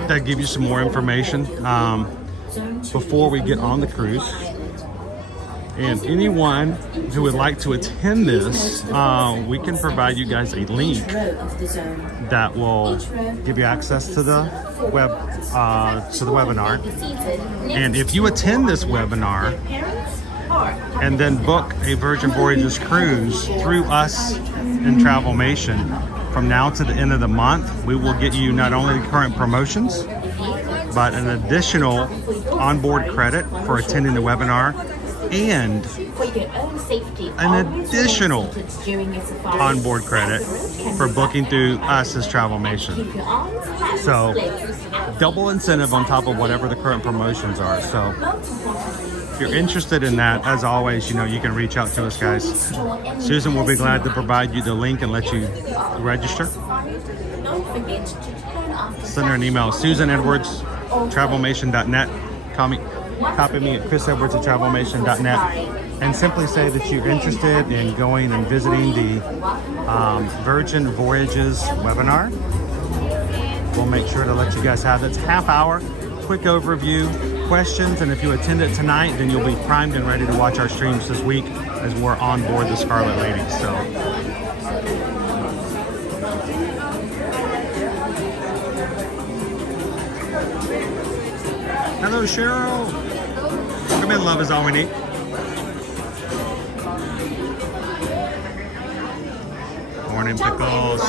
that gives you some more information before we get on the cruise. And anyone who would like to attend this, we can provide you guys a link that will give you access to the webinar. And if you attend this webinar and then book a Virgin Voyages cruise through us in Travelmation, from now to the end of the month, we will get you not only current promotions, but an additional onboard credit for attending the webinar, and an additional onboard credit for booking through us as Travelmation. So double incentive on top of whatever the current promotions are. So if you're interested in that, as always, you know, you can reach out to us, guys. Susan will be glad to provide you the link and let you register. Send her an email, susanedwards, travelmation.net. Copy me at chrisedwards@travelmation.net, and simply say that you're interested in going and visiting the Virgin Voyages webinar. We'll make sure to let you guys have it. It's half hour, quick overview, questions, and if you attend it tonight, then you'll be primed and ready to watch our streams this week as we're on board the Scarlet Lady. So. Hello, Cheryl. Come in, love is all we need. Morning, Pickles.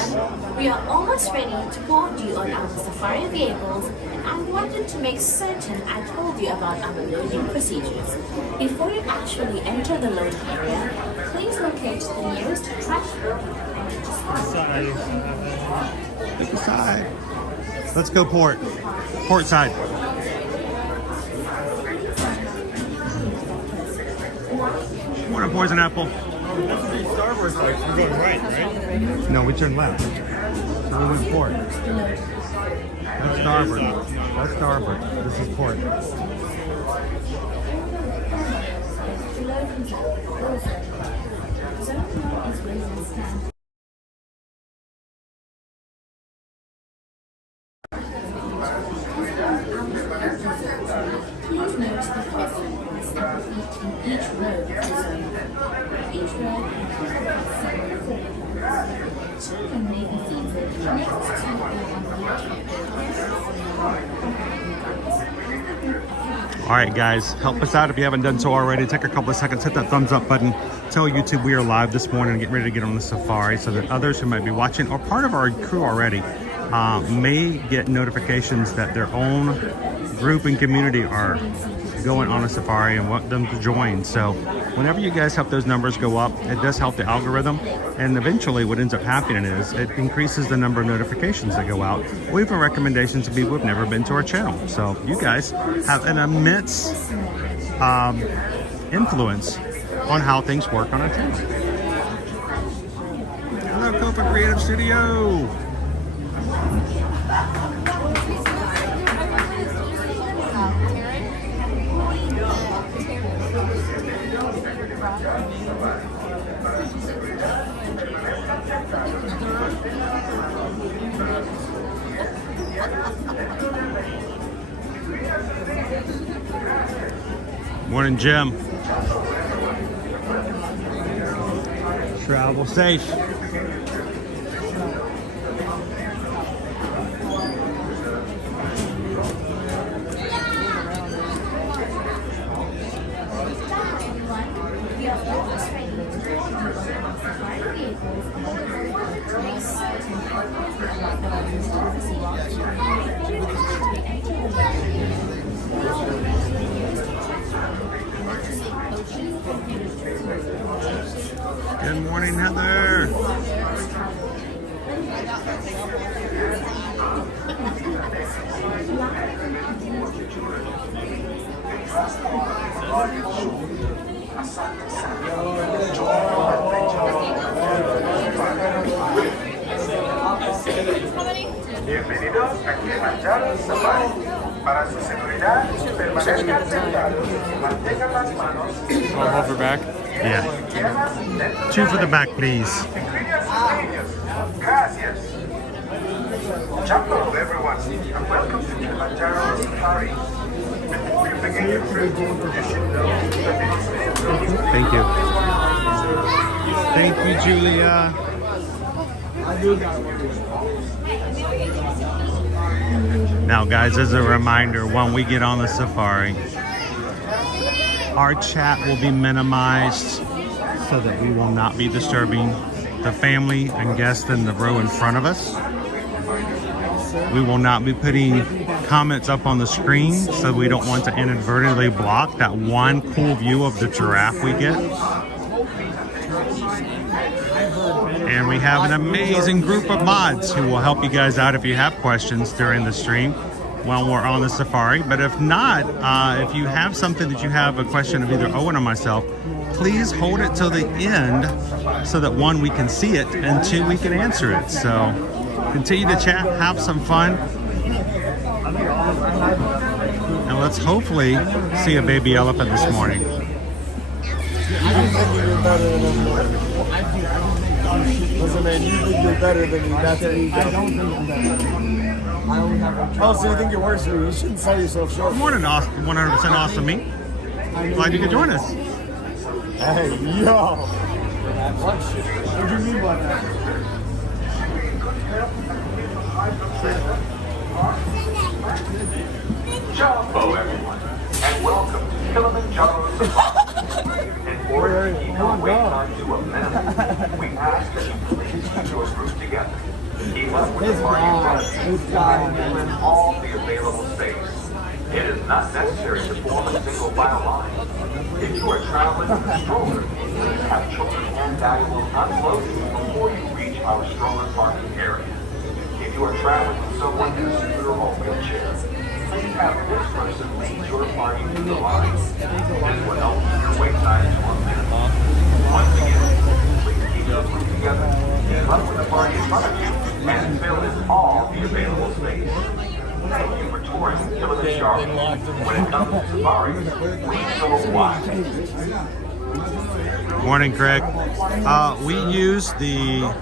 We are almost ready to board you on our safari vehicles, and I wanted to make certain I told you about our loading procedures. Before you actually enter the loading area, please locate the nearest trash bin and Pick a side. Let's go port. Port side. Morning, Poison Apple. That's the starboard side. We're going right? No, we turned left. So we went port. That's starboard. That's starboard. This is port. please note the All right, guys, help us out if you haven't done so already. Take a couple of seconds, hit that thumbs up button. Tell YouTube we are live this morning and get ready to get on the safari so that others who might be watching or part of our crew already may get notifications that their own group and community are going on a safari and want them to join. So whenever you guys help those numbers go up, it does help the algorithm. And eventually what ends up happening is it increases the number of notifications that go out, or even recommendations to people who've never been to our channel. So you guys have an immense influence on how things work on our channel. Hello, Copa Creative Studio. Morning, Jim. Travel safe. Good morning, Heather. Bienvenidos a Kiliminjaro Safari. Para su seguridad, permanezcan sentados, mantengan las manos. I'll hold her back. Yeah. Two for the back, please. Gracias. Hello, everyone, and welcome to Kiliminjaro Safari. Before you begin your trip, you should know that it is Thank you. Thank you, Julia. Now, guys, as a reminder, when we get on the safari, our chat will be minimized so that we will not be disturbing the family and guests in the row in front of us. We will not be putting comments up on the screen, so we don't want to inadvertently block that one cool view of the giraffe we get. And we have an amazing group of mods who will help you guys out if you have questions during the stream while we're on the safari. But if not, if you have something that you have a question of either Owen or myself, please hold it till the end so that one, we can see it, and two, we can answer it. So continue to chat, have some fun, and let's hopefully see a baby elephant this morning. Listen, man, you think you're better than me. That's what you Oh, so you think you're worse than me? You shouldn't sell yourself short. More than 100% awesome me. Glad you could join us. Hey, yo. What do you mean by that? Jumbo, everyone, and welcome to Kiliminjaro Safari. In order to keep your wait time to a minimum, we ask that you please keep your group together. Keep up with the party in all the available space. It is not necessary to form a single file line. If you are traveling with a stroller, please have children and valuables unloaded before you reach our stroller parking area. If you are traveling with someone in a scooter or wheelchair, please have this person lead your party through the line. This will help keep your wait time to a minimum. Once again, please keep your group together, run with the party in front of you, and fill in all the available space. Thank you for touring Kilimanjaro. When it comes to safaris, we go wide. Morning, Craig. We use the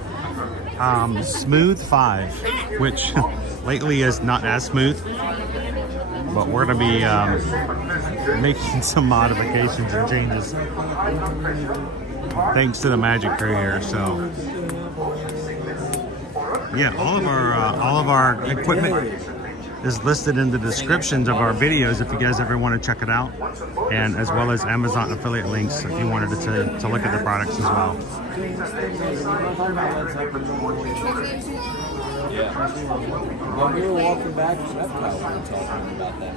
Smooth 5, which lately is not as smooth. but we're going to be making some modifications and changes thanks to the magic crew here. So yeah, all of our equipment is listed in the descriptions of our videos if you guys ever want to check it out, and as well as Amazon affiliate links if you wanted to look at the products as well. Yeah. When we were walking back from Epcot, we were talking about that.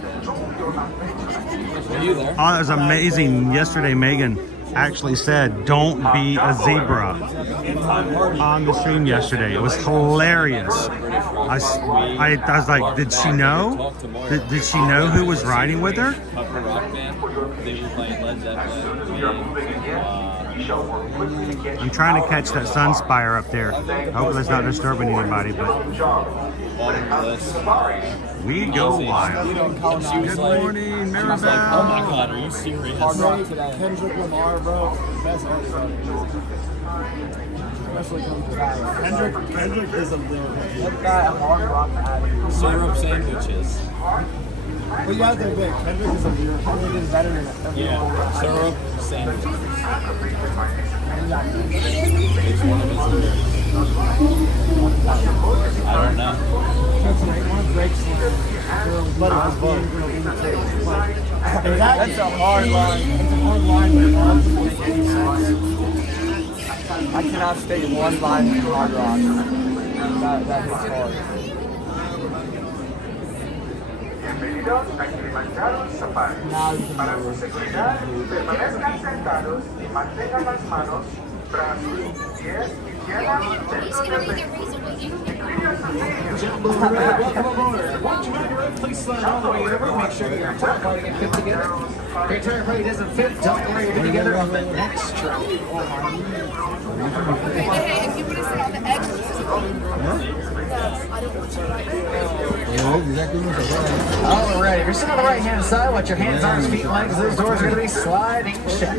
Were you there? Oh, that was amazing. Yesterday, Megan actually said, "Don't be a zebra," on the stream yesterday. It was hilarious. I was like, did she know? Did she know who was riding with her? Upper Rock Band. They were playing Led Zeppelin. I'm trying to catch that sunspire up there. Hopefully it's not disturbing anybody, but we go wild. Good morning, Maribel. Like, oh my God, are you serious? Kendrick Lamar, bro. Best artist. Especially coming to that. Kendrick is a lyric. That guy, a hard rock addict. Syrup sandwiches. But you have to admit, Kendrick is a lyric. Kendrick is better than everyone. Yeah, syrup sandwiches. It's one of his lyrics. I don't know. That's a hard line. It's a hard line, but it doesn't make any sense. I cannot state one line in hard rock. That is hard. Bienvenidos a Kiliminjaro Safari. Para su seguridad, permanezcan sentados y mantengan las manos, brazos, pies y piernas Welcome aboard. Once you have your own place slide all the way over, make sure that your entire party can fit together. If your entire party doesn't fit, don't worry, we'll get together on the next train. Hey, if you want to sit on the edge, Alright, if you're sitting on the right hand side, watch your hands, arms, feet, and legs. Those doors are going to be sliding shut.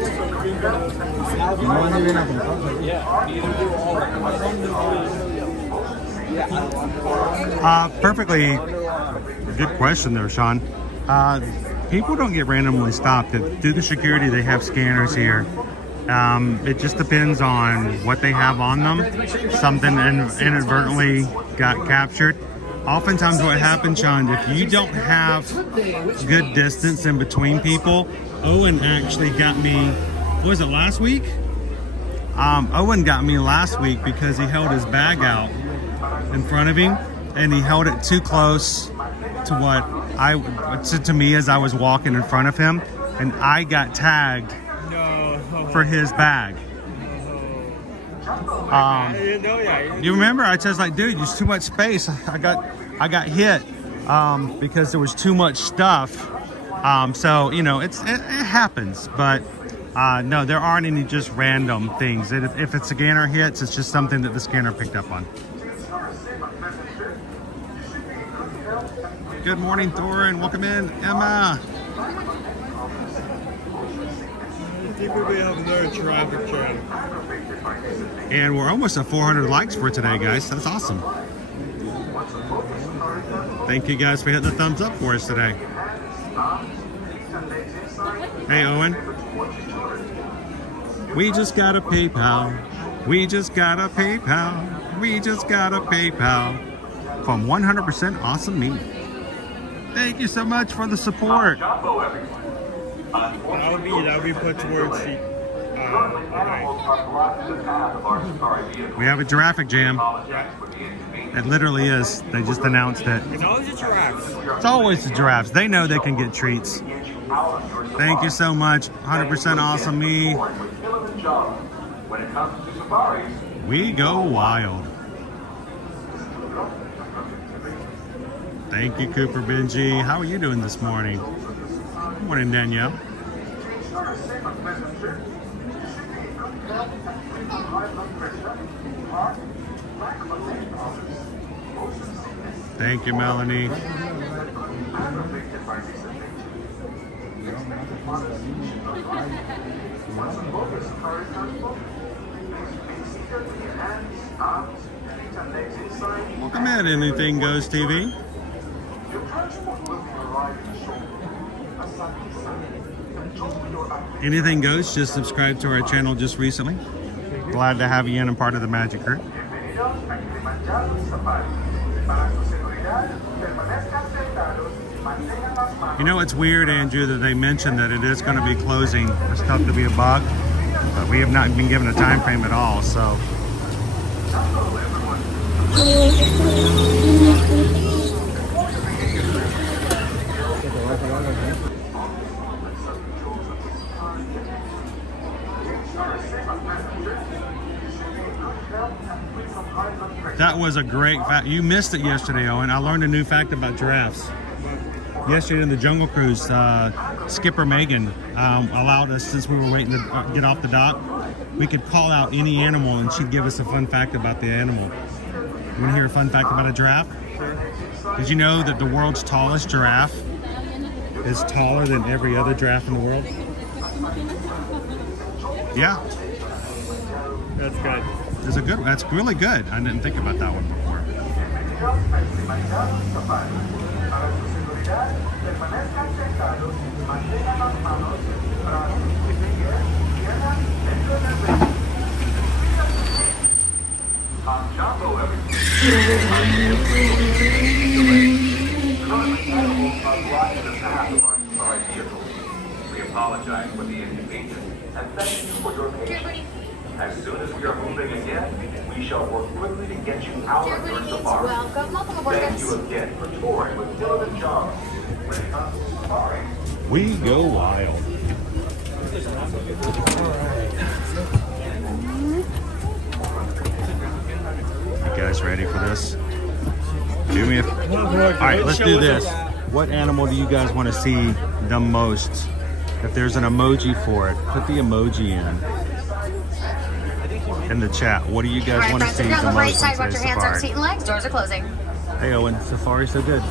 Perfectly good question there, Sean. People don't get randomly stopped. Through the security, they have scanners here. It just depends on what they have on them. Something inadvertently got captured. Oftentimes what happens, Sean, if you don't have good distance in between people, Owen actually got me, what was it, last week? Owen got me last week because he held his bag out in front of him and he held it too close to to me as I was walking in front of him, and I got tagged for his bag. You remember? I was like, dude, there's too much space. I got hit because there was too much stuff. So you know, it happens. But no, there aren't any just random things. If a scanner hits, it's just something that the scanner picked up on. Good morning, Thorin. Welcome in, Emma. I think we're gonna have another traffic jam. And we're almost at 400 likes for today, guys. That's awesome. Thank you guys for hitting the thumbs up for us today. Hey, Owen. We just got a PayPal. We just got a PayPal. We just got a PayPal from 100% Awesome Me. Thank you so much for the support. That'll be put towards the. We have a giraffe jam. It literally is. They just announced it. It's always the giraffes. It's always the giraffes. They know they can get treats. Thank you so much. 100% Awesome Me. We go wild. Thank you, Cooper Benji. How are you doing this morning? Good morning, Danielle. Thank you, Melanie. Welcome in Anything Goes TV. Anything goes, just subscribe to our channel just recently. Glad to have you in and part of the magic crew. You know, it's weird, Andrew, that they mentioned that it is going to be closing. It's tough to be a bug, but we have not been given a time frame at all, so. That was a great fact. You missed it yesterday, Owen. I learned a new fact about giraffes. Yesterday in the Jungle Cruise, Skipper Megan allowed us, since we were waiting to get off the dock, we could call out any animal and she'd give us a fun fact about the animal. You want to hear a fun fact about a giraffe? Sure. Did you know that the world's tallest giraffe is taller than every other giraffe in the world? Yeah. That's good. That's a good. That's really good. I didn't think about that one before. We apologize for the inconvenience and thank you for your patience. As soon as we are moving again, we shall work quickly to get you out of your safari. Thank you again for touring with Kiliminjaro. When it comes to safari, we go wild. You guys ready for this? Do me a... All right, let's do this. What animal do you guys want to see the most? If there's an emoji for it, put the emoji in the chat. What do you guys want to see the most? On the right side, watch your hands, Safari? arms, feet, and legs. Doors are closing. Hey Owen, Safari's so good.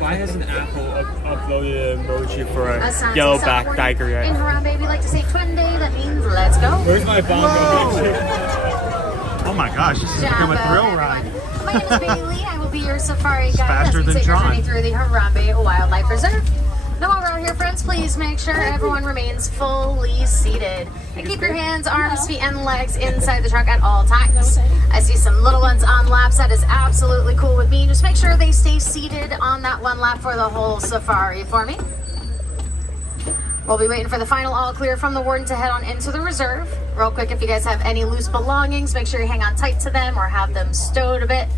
Why hasn't Apple uploaded an emoji for a Asante yellowback South tiger In yet? Harambe, we like to say twende. That means let's go. Where's my bongo? Oh my gosh, this is become a thrill ride. My name is Bailey. I will be your safari guide faster as we than take your Tron. journey through the Harambe Wildlife Reserve. Now while we're out here, friends, please make sure everyone remains fully seated. And keep your hands, arms, feet, and legs inside the truck at all times. I see some little ones on laps. That is absolutely cool with me. Just make sure they stay seated on that one lap for the whole safari for me. We'll be waiting for the final all clear from the warden to head on into the reserve. Real quick, if you guys have any loose belongings, make sure you hang on tight to them or have them stowed a bit.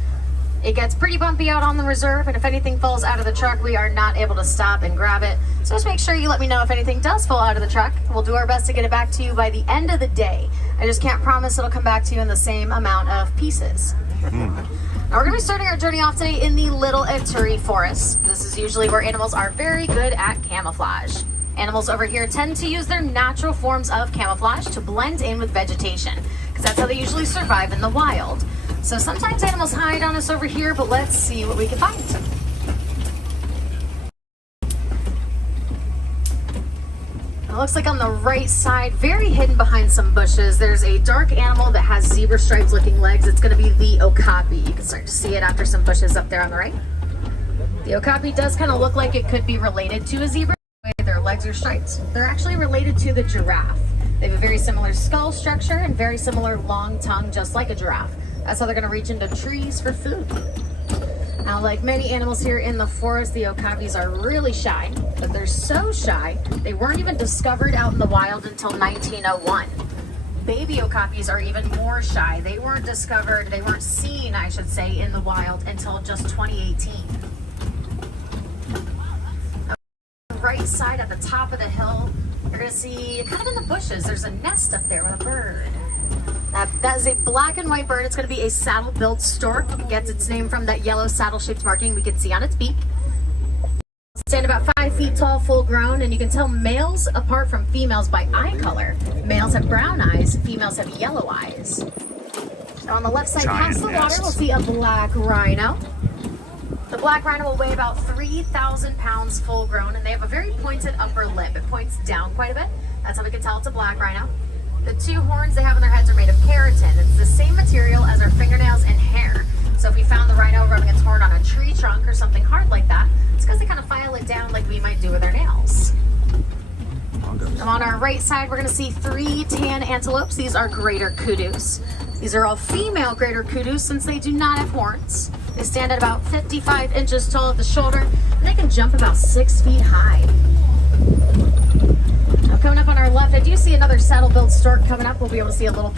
It gets pretty bumpy out on the reserve, and if anything falls out of the truck, we are not able to stop and grab it. So just make sure you let me know if anything does fall out of the truck. We'll do our best to get it back to you by the end of the day. I just can't promise it'll come back to you in the same amount of pieces. Now we're going to be starting our journey off today in the Little Ituri Forest. This is usually where animals are very good at camouflage. Animals over here tend to use their natural forms of camouflage to blend in with vegetation, because that's how they usually survive in the wild. So sometimes animals hide on us over here, but let's see what we can find. It looks like on the right side, very hidden behind some bushes, there's a dark animal that has zebra stripes looking legs. It's going to be the okapi. You can start to see it after some bushes up there on the right. The okapi does kind of look like it could be related to a zebra. Their legs are striped. They're actually related to the giraffe. They have a very similar skull structure and very similar long tongue, just like a giraffe. That's how they're going to reach into trees for food. Now, like many animals here in the forest, the okapis are really shy, but they're so shy, they weren't even discovered out in the wild until 1901. Baby okapis are even more shy. They weren't discovered, they weren't seen, I should say, in the wild until just 2018. On the right side at the top of the hill, you're going to see, kind of in the bushes, there's a nest up there with a bird. That is a black and white bird. It's going to be a saddle-billed stork. It gets its name from that yellow saddle-shaped marking we can see on its beak. Stand about 5 feet tall, full-grown, and you can tell males apart from females by eye color. Males have brown eyes, females have yellow eyes. Now on the left side, past the water, we'll see a black rhino. The black rhino will weigh about 3,000 pounds full-grown, and they have a very pointed upper lip. It points down quite a bit. That's how we can tell it's a black rhino. The two horns they have on their heads are made of keratin. It's the same material as our fingernails and hair. So if we found the rhino rubbing its horn on a tree trunk or something hard like that, it's because they kind of file it down like we might do with our nails. On our right side, we're going to see 3 tan antelopes. These are greater kudus. These are all female greater kudus since they do not have horns. They stand at about 55 inches tall at the shoulder, and they can jump about 6 feet high. Now coming up on our left, I do see another saddle-billed stork coming up. We'll be able to see a little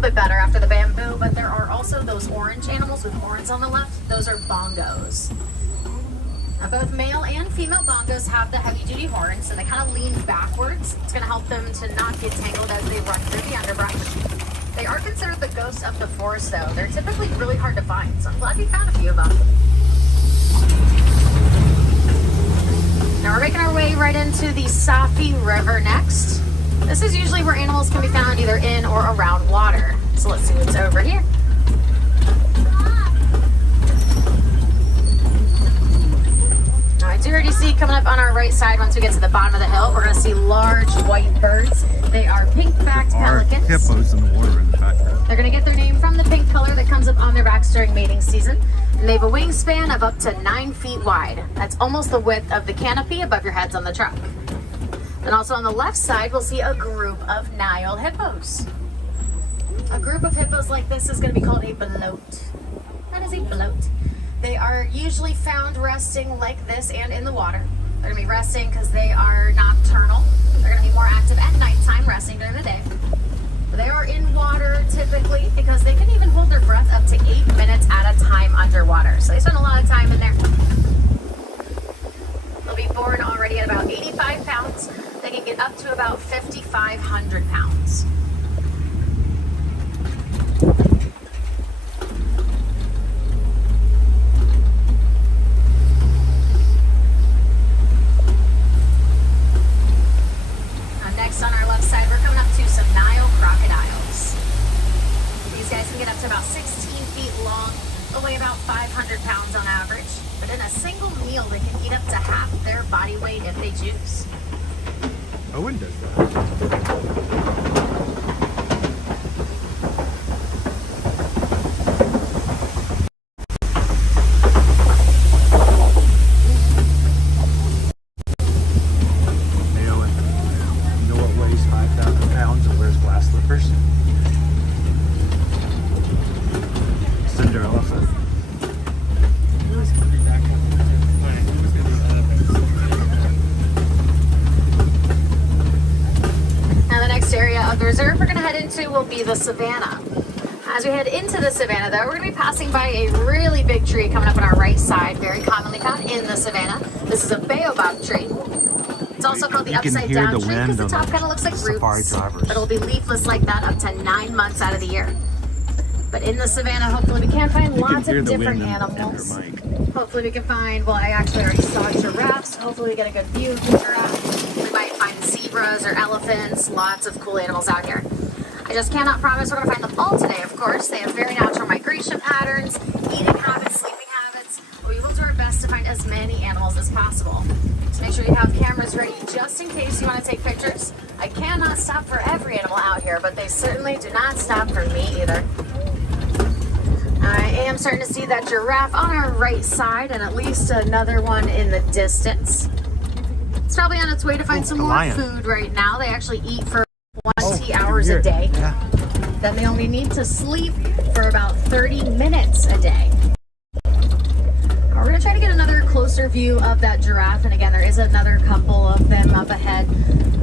bit better after the bamboo, but there are also those orange animals with horns on the left. Those are bongos. Now, both male and female bongos have the heavy-duty horns, and they kind of lean backwards. It's going to help them to not get tangled as they run through the underbrush. They are considered the ghosts of the forest, though. They're typically really hard to find, so I'm glad we found a few of them. Now we're making our way right into the Safi River next. This is usually where animals can be found either in or around water. So let's see what's over here. Now I do already see coming up on our right side, once we get to the bottom of the hill, we're going to see large white birds. They are pink-backed pelicans. Hippos in the water in the background. They're going to get their name from the pink color that comes up on their backs during mating season. And they have a wingspan of up to 9 feet wide. That's almost the width of the canopy above your heads on the truck. And also on the left side, we'll see a group of Nile hippos. A group of hippos like this is going to be called a bloat. That is a bloat. They are usually found resting like this and in the water. They're going to be resting because they are nocturnal. They're going to be more active at nighttime, resting during the day. They are in water typically because they can even hold their breath up to 8 minutes at a time underwater. So they spend a lot of time in there. They'll be born already at about 85 pounds. They can get up to about 5,500 pounds. Next on our left side, we're coming up to some Nile crocodiles. These guys can get up to about 16 feet long. They'll weigh about 500 pounds on average. But in a single meal, they can eat up to half their body weight if they choose. Owen does that. Will be the savannah. As we head into the savannah, though, we're going to be passing by a really big tree coming up on our right side, very commonly found in the savannah. This is a baobab tree. It's also called the upside down tree because the top kind of looks like roots, but it'll be leafless like that up to 9 months out of the year. But in the savannah, hopefully we can find lots of different animals. Hopefully we can find, well, I actually already saw giraffes. Hopefully we get a good view of the giraffe. We might find zebras or elephants, lots of cool animals out here. I just cannot promise we're going to find them all today, of course. They have very natural migration patterns, eating habits, sleeping habits, but we will do our best to find as many animals as possible. So make sure you have cameras ready just in case you want to take pictures. I cannot stop for every animal out here, but they certainly do not stop for me either. I am starting to see that giraffe on our right side and at least another one in the distance. It's probably on its way to find some more food right now. They actually eat for 20 hours a day. Then they only need to sleep for about 30 minutes a day. We're going to try to get another closer view of that giraffe, and again, there is another couple of them up ahead.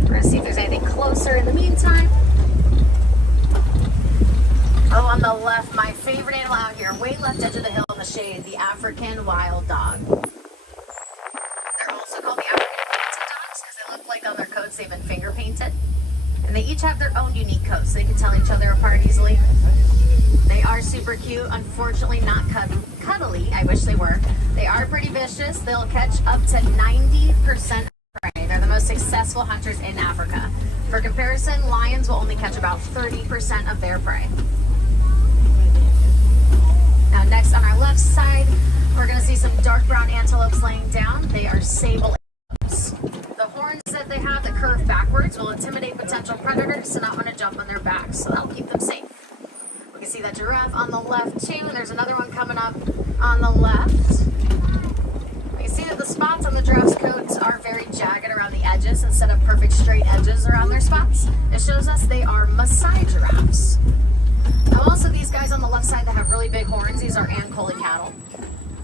We're going to see if there's anything closer in the meantime. Oh, on the left, my favorite animal out here, way left edge of the hill in the shade, the African wild dog. They're also called the African painted dogs because they look like on their coats they've been finger painted. And they each have their own unique coats, so they can tell each other apart easily. They are super cute, unfortunately not cuddly. I wish they were. They are pretty vicious. They'll catch up to 90% of prey. They're the most successful hunters in Africa. For comparison, lions will only catch about 30% of their prey. Now next on our left side, we're going to see some dark brown antelopes laying down. They are sable antelopes. The horns that they have that curve backwards will intimidate potential predators to not want to jump on their backs, so that'll keep them safe. We can see that giraffe on the left too, and there's another one coming up on the left. You see that the spots on the giraffe's coats are very jagged around the edges instead of perfect straight edges around their spots. It shows us they are Maasai giraffes. Now also these guys on the left side that have really big horns, these are Ankole cattle.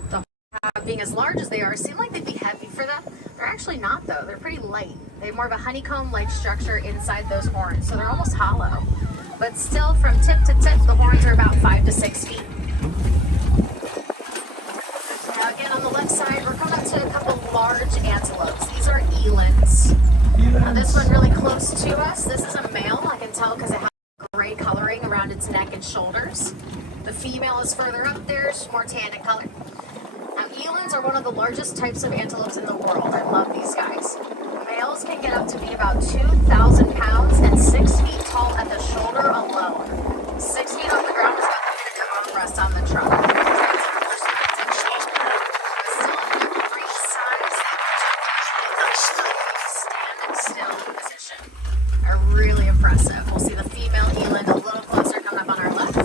The horns, being as large as they are, seem like they'd be heavy for them. They're actually not though, they're pretty light. They have more of a honeycomb-like structure inside those horns, so they're almost hollow. But still, from tip to tip, the horns are about 5 to 6 feet. Now again, on the left side, we're coming up to a couple large antelopes. These are elands. Now this one really close to us, this is a male, I can tell because it has gray coloring around its neck and shoulders. The female is further up there, she's more tan in color. Now elands are one of the largest types of antelopes in the world. I love these guys. Males can get up to be about 2,000 pounds and 6 feet tall at the shoulder alone. 6 feet off the ground is about the height of your armrest on the truck. Really impressive. We'll see the female eland a little closer coming up on our left.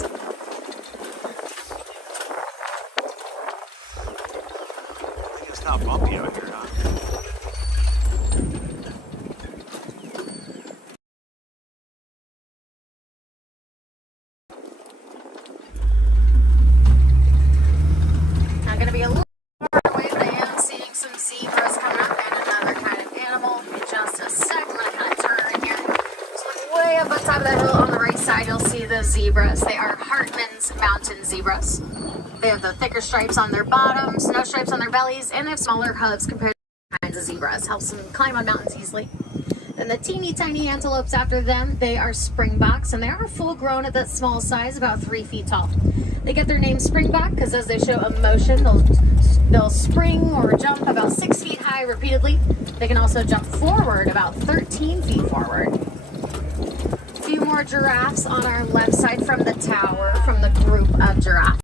It's not bumpy out here, huh? Not going to be a little far away, but I am seeing some zebras coming up and another kind of animal. In just a sec, I'm going to kind of turn in here. Way up on top of that hill on the right side, you'll see the zebras. They are Hartman's mountain zebras. They have the thicker stripes on their bottoms, no stripes on their bellies, and they have smaller hooves compared to kinds of zebras. Helps them climb on mountains easily. And the teeny tiny antelopes after them, they are springboks, and they are full grown at that small size, about 3 feet tall. They get their name springbok because as they show emotion, they'll spring or jump about 6 feet high repeatedly. They can also jump forward about 13 feet forward. Few more giraffes on our left side from the tower, from the group of giraffes.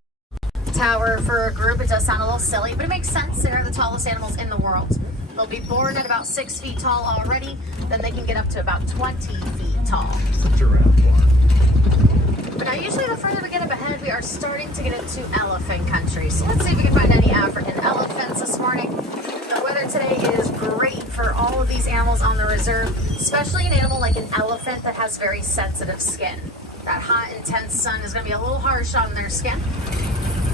Tower for a group, it does sound a little silly, but it makes sense. They're the tallest animals in the world. They'll be born at about 6 feet tall already, then they can get up to about 20 feet tall. It's the giraffe one. But now usually the further we get up ahead, we are starting to get into elephant country. So let's see if we can find any African elephants this morning. The weather today is great for all of these animals on the reserve, especially an animal like an elephant that has very sensitive skin. That hot, intense sun is going to be a little harsh on their skin.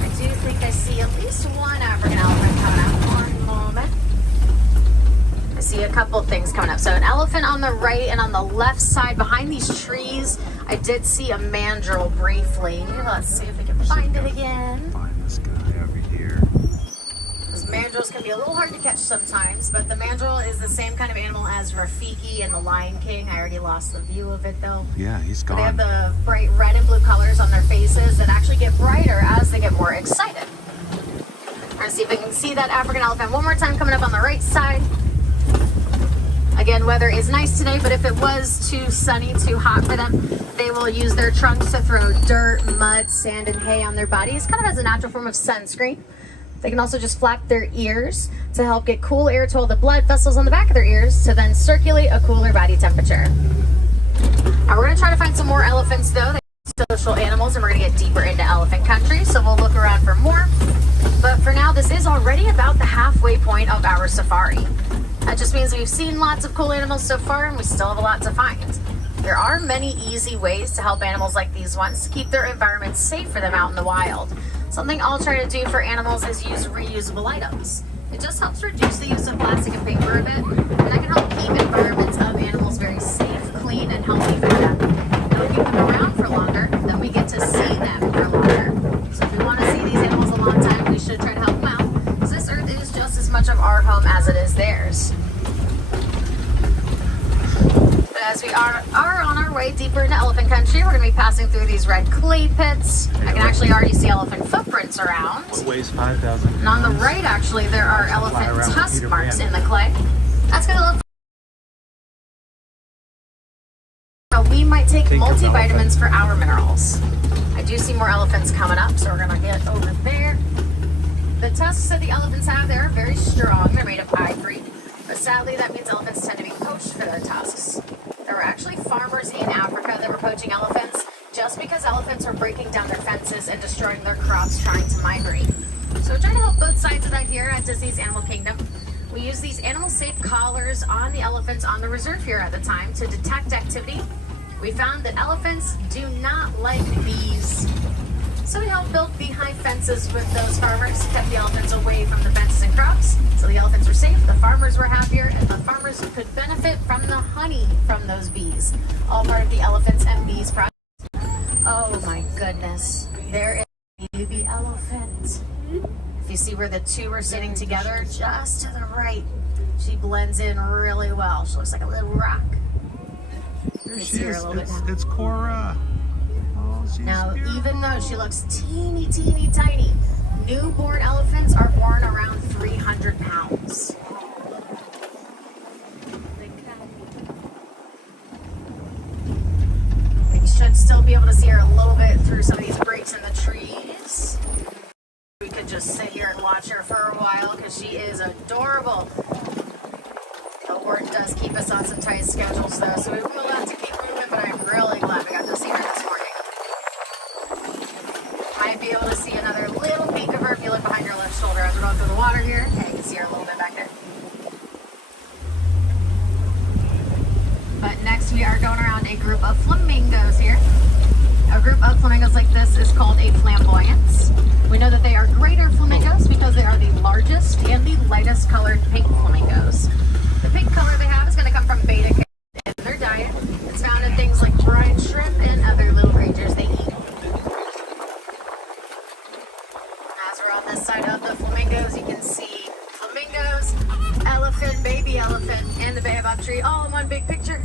I do think I see at least one African elephant coming out. One moment. I see a couple things coming up. So an elephant on the right and on the left side behind these trees, I did see a mandrill briefly. Let's see if we can find it again. Find this guy over here. Mandrills can be a little hard to catch sometimes, but the mandrill is the same kind of animal as Rafiki and the Lion King. I already lost the view of it though. Yeah, he's gone. They have the bright red and blue colors on their faces that actually get brighter as they get more excited. We're going to see if we can see that African elephant one more time coming up on the right side. Again, weather is nice today, but if it was too sunny, too hot for them, they will use their trunks to throw dirt, mud, sand, and hay on their bodies, kind of as a natural form of sunscreen. They can also just flap their ears to help get cool air to all the blood vessels on the back of their ears to then circulate a cooler body temperature. Now we're going to try to find some more elephants though. They're social animals and we're going to get deeper into elephant country, so we'll look around for more. But for now, this is already about the halfway point of our safari. That just means we've seen lots of cool animals so far and we still have a lot to find. There are many easy ways to help animals like these ones to keep their environment safe for them out in the wild. Something I'll try to do for animals is use reusable items. It just helps reduce the use of plastic and paper a bit, and that can help keep environments of animals very safe, clean, and healthy for them. It'll keep them around for longer, then we get to see them for longer. So if we want to see these animals a long time, we should try to help them out, because this earth is just as much of our home as it is theirs. As we are on our way deeper into elephant country, we're going to be passing through these red clay pits. I can actually already see elephant footprints around. What weighs 5,000? And on the right, actually, there are elephant tusk marks in the clay. That's going to look. We might take multivitamins for our minerals. I do see more elephants coming up, so we're going to get over there. The tusks that the elephants have, they're very strong. They're made of ivory. But sadly, that means elephants tend to be poached for their tusks. There were actually farmers in Africa that were poaching elephants just because elephants are breaking down their fences and destroying their crops trying to migrate. So we're trying to help both sides of that here at Disney's Animal Kingdom. We use these animal-safe collars on the elephants on the reserve here at the time to detect activity. We found that elephants do not like bees. So we helped build beehive fences with those farmers, kept the elephants away from the fences and crops, so the elephants were safe, the farmers were happier, and the farmers could benefit from the honey from those bees. All part of the Elephants and Bees project. Oh my goodness, there is a baby elephant. If you see where the two are sitting together, just to the right, she blends in really well. She looks like a little rock. There she is. It's Corra. Now, even though she looks teeny, teeny, tiny, newborn elephants are born around 300 pounds. You should still be able to see her a little bit through some of these breaks in the trees. We could just sit here and watch her for a while because she is adorable. The work does keep us on some tight schedules though, so we will have to keep moving, but I'm really glad we got to see her this morning. Might be able to see another little peek of her if you look behind your left shoulder as we're going through the water here. Okay, you can see her a little bit back there. But next we are going around a group of flamingos here. A group of flamingos like this is called a flamboyance. We know that they are greater flamingos because they are the largest and the lightest colored pink flamingos. The pink color they have is going to come from beta carotene in their diet. It's found in things like brine shrimp and other little creatures they eat. As we're on this side of the flamingos, you can see flamingos, elephant, baby elephant, and the baobab tree all in one big picture.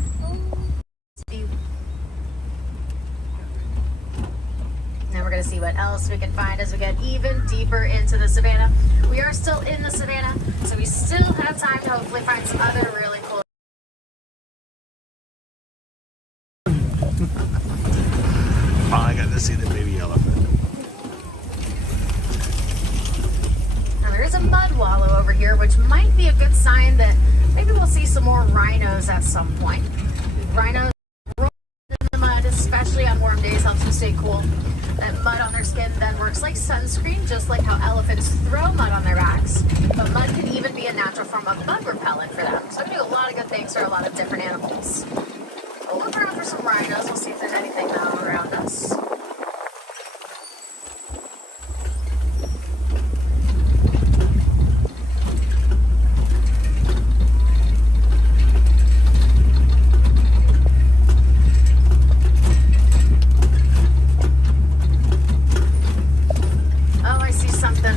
Now we're going to see what else we can find as we get even deeper into the savannah. We are still in the savannah, so we still have time to hopefully find some other really cool. Finally got to see the baby elephant. Now there is a mud wallow over here, which might be a good sign that maybe we'll see some more rhinos at some point. Rhinos roll in the mud, especially on warm days, helps them stay cool. That mud on their skin then works like sunscreen, just like how elephants throw mud on their backs. But mud can even be a natural form of bug repellent for them. So they do a lot of good things for a lot of different animals. We'll look around for some rhinos. We'll see if there's anything around us.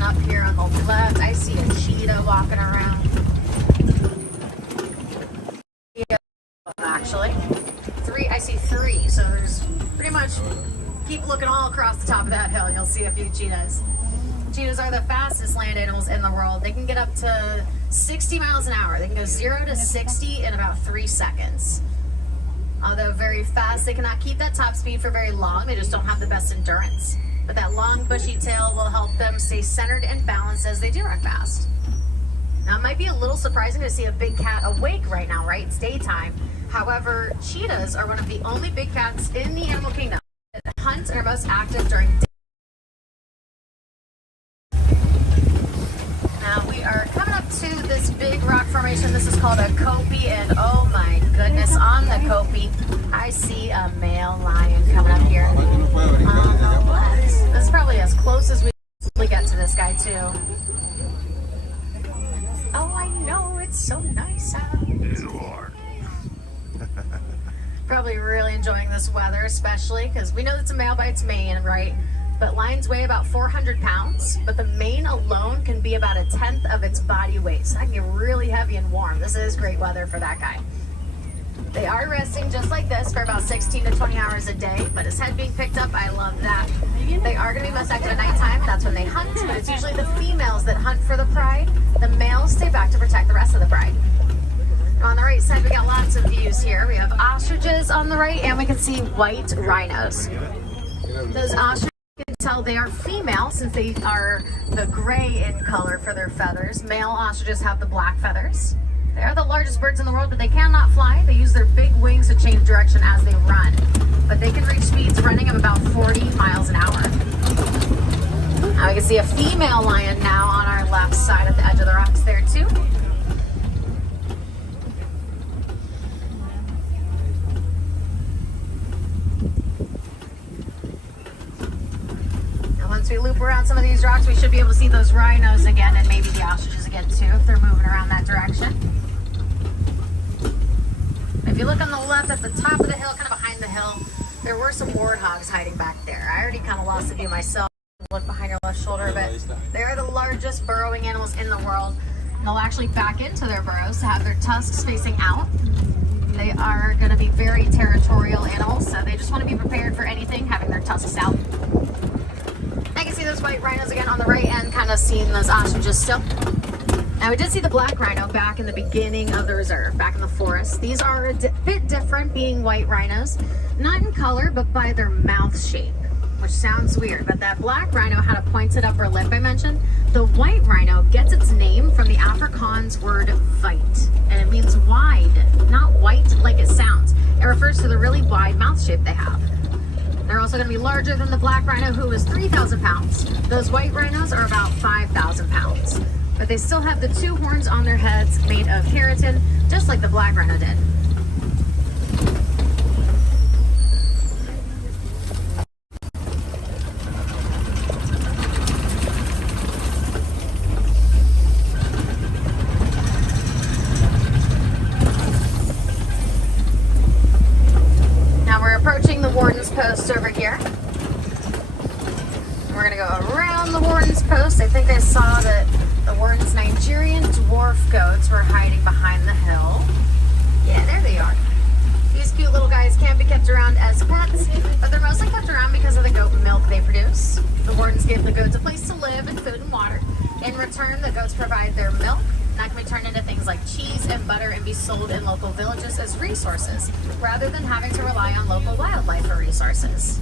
Up here on the left, I see a cheetah walking around. Yeah, actually, I see three. So there's pretty much, keep looking all across the top of that hill, you'll see a few cheetahs. Cheetahs are the fastest land animals in the world. They can get up to 60 miles an hour. They can go 0 to 60 in about 3 seconds. Although very fast, they cannot keep that top speed for very long. They just don't have the best endurance. But that long bushy tail will help them stay centered and balanced as they do run fast. Now it might be a little surprising to see a big cat awake right now, right? It's daytime. However, cheetahs are one of the only big cats in the animal kingdom that hunt and are most active during day. Now we are coming up to this big rock formation. This is called a kopie, and oh my goodness, on the kopie, I see a male lion coming up here. This is probably as close as we get to this guy too. Oh, I know, it's so nice out. You are. Probably really enjoying this weather, especially because we know it's a male by its mane, right? But lions weigh about 400 pounds, but the mane alone can be about 1/10 of its body weight. So that can get really heavy and warm. This is great weather for that guy. They are resting just like this for about 16 to 20 hours a day, but his head being picked up, I love that. They are going to be most active at nighttime. That's when they hunt, but it's usually the females that hunt for the pride. The males stay back to protect the rest of the pride. Now on the right side, we got lots of views here. We have ostriches on the right, and we can see white rhinos. Those ostriches, you can tell they are female since they are the gray in color for their feathers. Male ostriches have the black feathers. They are the largest birds in the world, but they cannot fly. They use their big wings to change direction as they run. But they can reach speeds running of about 40 miles an hour. see a female lion now on our left side at the edge of the rocks there too. Now once we loop around some of these rocks, we should be able to see those rhinos again and maybe the ostriches again too if they're moving around that direction. If you look on the left at the top of the hill, kind of behind the hill, there were some warthogs hiding back there. I already kind of lost the view myself. Look behind your left shoulder, but they are the largest burrowing animals in the world. And they'll actually back into their burrows to have their tusks facing out. They are going to be very territorial animals, so they just want to be prepared for anything, having their tusks out. I can see those white rhinos again on the right end, kind of seeing those ostriches still. Now we did see the black rhino back in the beginning of the reserve, back in the forest. These are a bit different, being white rhinos, not in color, but by their mouth shape, which sounds weird, but that black rhino had a pointed upper lip I mentioned. The white rhino gets its name from the Afrikaans word "vite," and it means wide, not white like it sounds. It refers to the really wide mouth shape they have. They're also going to be larger than the black rhino, who is 3,000 pounds. Those white rhinos are about 5,000 pounds. But they still have the two horns on their heads made of keratin, just like the black rhino did. Now we're approaching the warden's post over here. We're gonna go around the warden's post. I think I saw that the warden's Nigerian dwarf goats were hiding behind the hill. Yeah, there they are. These cute little guys can be kept around as pets, but they're mostly kept around because of the goat milk they produce. The wardens give the goats a place to live and food and water. In return, the goats provide their milk. That can be turned into things like cheese and butter and be sold in local villages as resources, rather than having to rely on local wildlife for resources.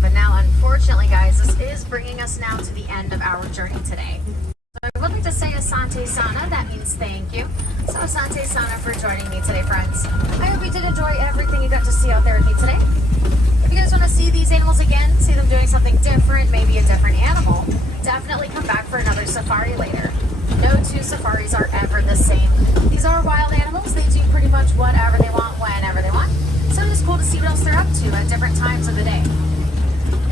But now, unfortunately, guys, this is bringing us now to the end of our journey today. So I would like to say Asante Sana, that means thank you. So Asante Sana for joining me today, friends. I hope you did enjoy everything you got to see out there with me today. If you guys want to see these animals again, see them doing something different, maybe a different animal, definitely come back for another safari later. No two safaris are ever the same. These are wild animals. They do pretty much whatever they want, whenever they want. So it's cool to see what else they're up to at different times of the day.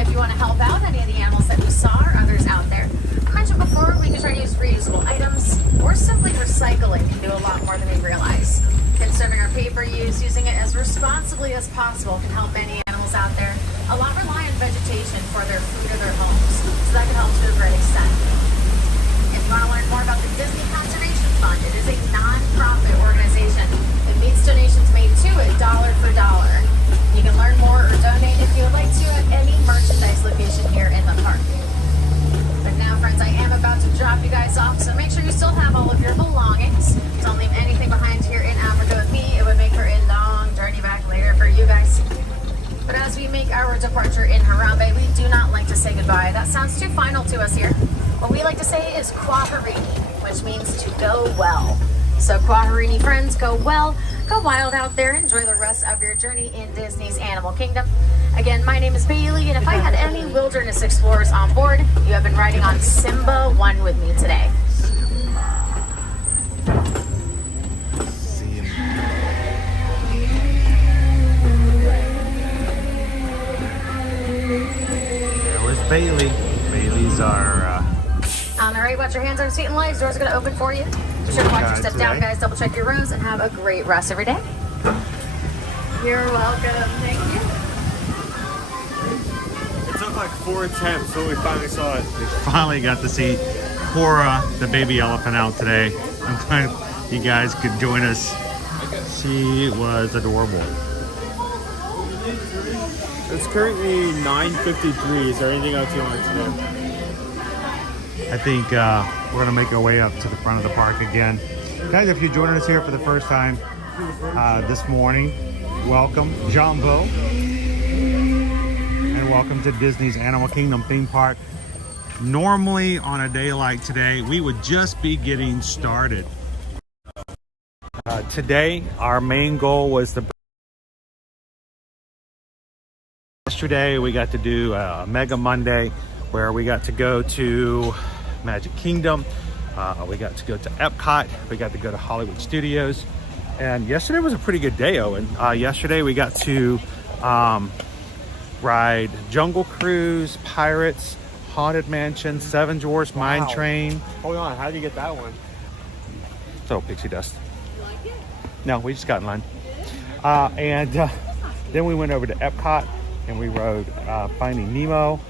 If you want to help out any of the animals that we saw or others out there, I mentioned before we can try to use reusable items, or simply recycling can do a lot more than we realize. Conserving our paper use, using it as responsibly as possible can help any animals out there. A lot rely on vegetation for their food or their homes, so that can help to a great extent. If you want to learn more about the Disney Conservation Fund, it is a non-profit organization. It meets donations made to it dollar for dollar. You can learn more or donate if you would like to at any merchandise location here in the park. But now, friends, I am about to drop you guys off, so make sure you still have all of your belongings. Don't leave anything behind here in Africa with me. It would make for a long journey back later for you guys. But as we make our departure in Harambe, we do not like to say goodbye. That sounds too final to us here. What we like to say is Kwaherini, which means to go well. So Kwaherini, friends, go well, go wild out there, enjoy the rest of your journey in Disney's Animal Kingdom. Again, my name is Bailey, and if I had any wilderness explorers on board, you have been riding on Simba 1 with me today. There was Bailey. Bailey's our... On the right, watch your hands on your seat and legs. Doors are going to open for you. Be sure to watch your step down, guys. Double check your rows and have a great rest every day. You're welcome. Thank you. It took like 4 attempts, but we finally saw it. We finally got to see Corra, the baby elephant, out today. I'm glad you guys could join us. She was adorable. It's currently 9:53. Is there anything else you want to do? I think we're going to make our way up to the front of the park again. Guys, if you're joining us here for the first time this morning, welcome, Jumbo. And welcome to Disney's Animal Kingdom theme park. Normally, on a day like today, we would just be getting started. Today, our main goal was to Yesterday we got to do a Mega Monday where we got to go to Magic Kingdom. We got to go to Epcot. We got to go to Hollywood Studios. And yesterday was a pretty good day, Owen. Yesterday we got to ride Jungle Cruise, Pirates, Haunted Mansion, Seven Dwarfs Mine Train. Hold on, how did you get that one? Throw pixie dust. No, we just got in line. Then we went over to Epcot and we rode Finding Nemo,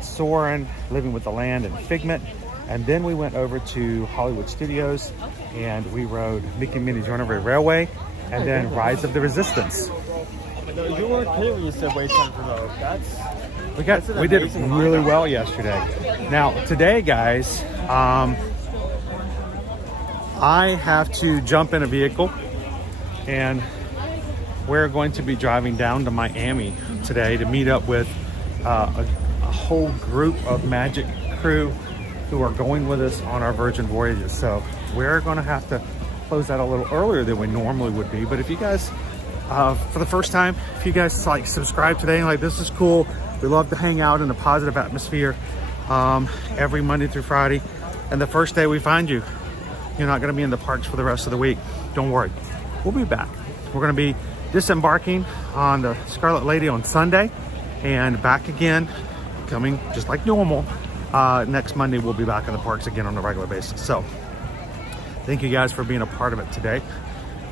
Soarin', Living with the Land, and Figment. And then we went over to Hollywood Studios and we rode Mickey and Minnie's Runaway Railway and then Rise of the Resistance. You weren't kidding when you said wait time for those. We did really well yesterday. Now today, guys, I have to jump in a vehicle and we're going to be driving down to Miami today to meet up with a whole group of Magic crew who are going with us on our Virgin Voyages. So we're going to have to close that a little earlier than we normally would be. But if you guys, for the first time, if you guys like subscribe today and like, this is cool, we love to hang out in a positive atmosphere every Monday through Friday. And the first day we find you, you're not going to be in the parks for the rest of the week. Don't worry, we'll be back. We're going to be disembarking on the Scarlet Lady on Sunday and back again, coming just like normal. Next Monday, we'll be back in the parks again on a regular basis. So thank you guys for being a part of it today.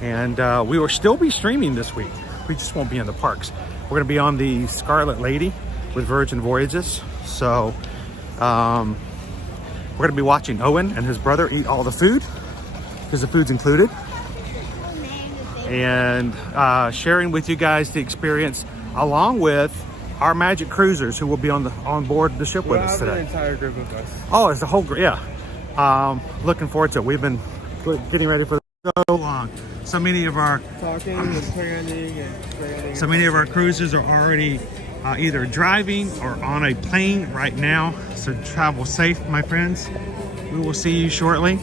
And we will still be streaming this week. We just won't be in the parks. We're going to be on the Scarlet Lady with Virgin Voyages. So we're going to be watching Owen and his brother eat all the food because the food's included. And sharing with you guys the experience along with our Magic cruisers who will be on board the ship with us today. An entire group of us. Oh, it's the whole group, yeah. Looking forward to it. We've been getting ready for so long. So many of our cruisers are already either driving or on a plane right now. So travel safe, my friends. We will see you shortly.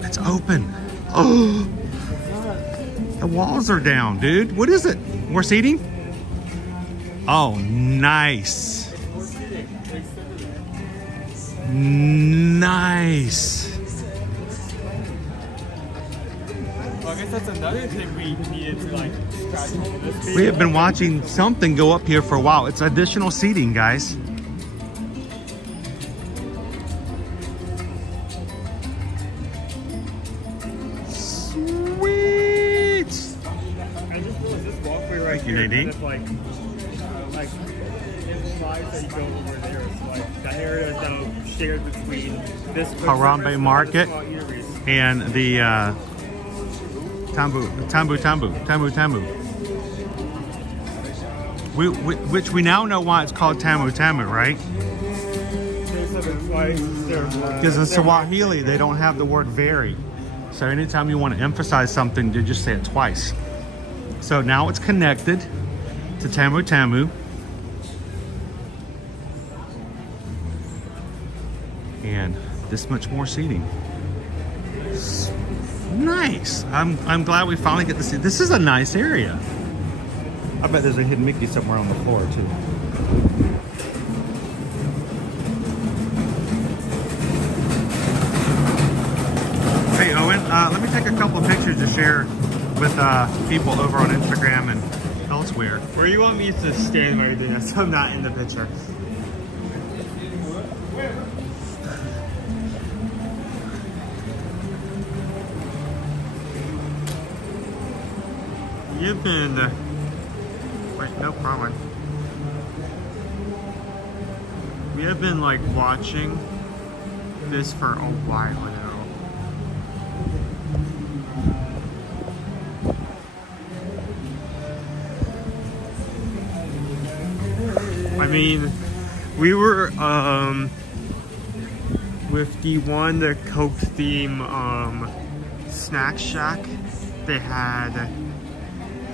It's open. Oh, the walls are down, dude. What is it? More seating? Oh, nice. Nice. Well, I guess that's another thing we needed to like scratch into this video. We have been watching something go up here for a while. It's additional seating, guys. If, like it slides that you go over there. It's like the area that's shared between this Harambe Market and the Tambu. Which we now know why it's called Tamu, right? Because in Swahili they don't have the word very. So anytime you want to emphasize something, you just say it twice. So now it's connected to Tamu. And this much more seating. Nice. I'm glad we finally get to see. This is a nice area. I bet there's a hidden Mickey somewhere on the floor too. Hey Owen, let me take a couple of pictures to share with people over on Instagram and elsewhere. Where you want me to stand while you're doing that, so I'm not in the picture. You've been... wait, no problem. We have been like watching this for a while now. I mean, we were with the one, the Coke theme snack shack they had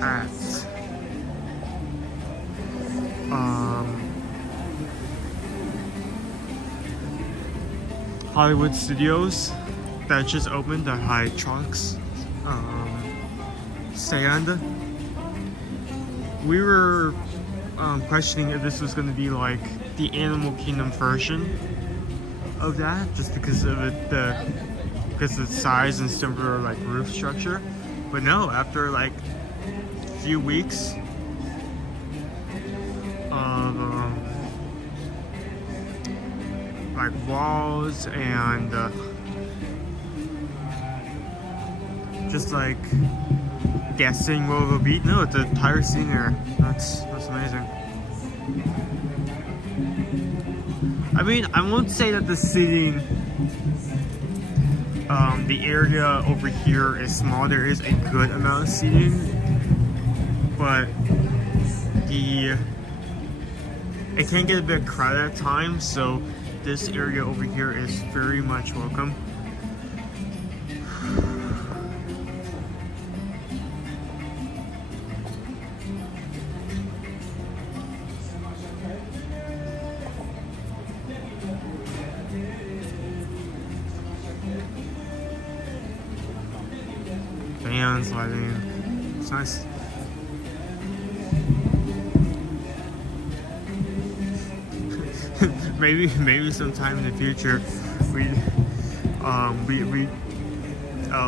at Hollywood Studios that just opened, the High Trucks sand. We were questioning if this was going to be like the Animal Kingdom version of that, just because of because of the size and similar like roof structure. But no, after like a few weeks of like walls and just like guessing what it'll be. No, it's an entire scene there. That's amazing. I mean, I won't say that the seating, the area over here is small. There is a good amount of seating, but it can get a bit crowded at times. So this area over here is very much welcome. Fans, lighting, it's nice. maybe sometime in the future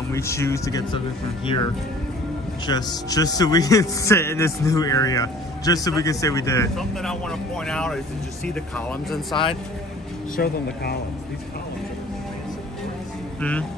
we choose to get something from here just so we can sit in this new area, just so we can say we did it. Something I want to point out is, did you see the columns inside? Show them the columns. These columns are amazing.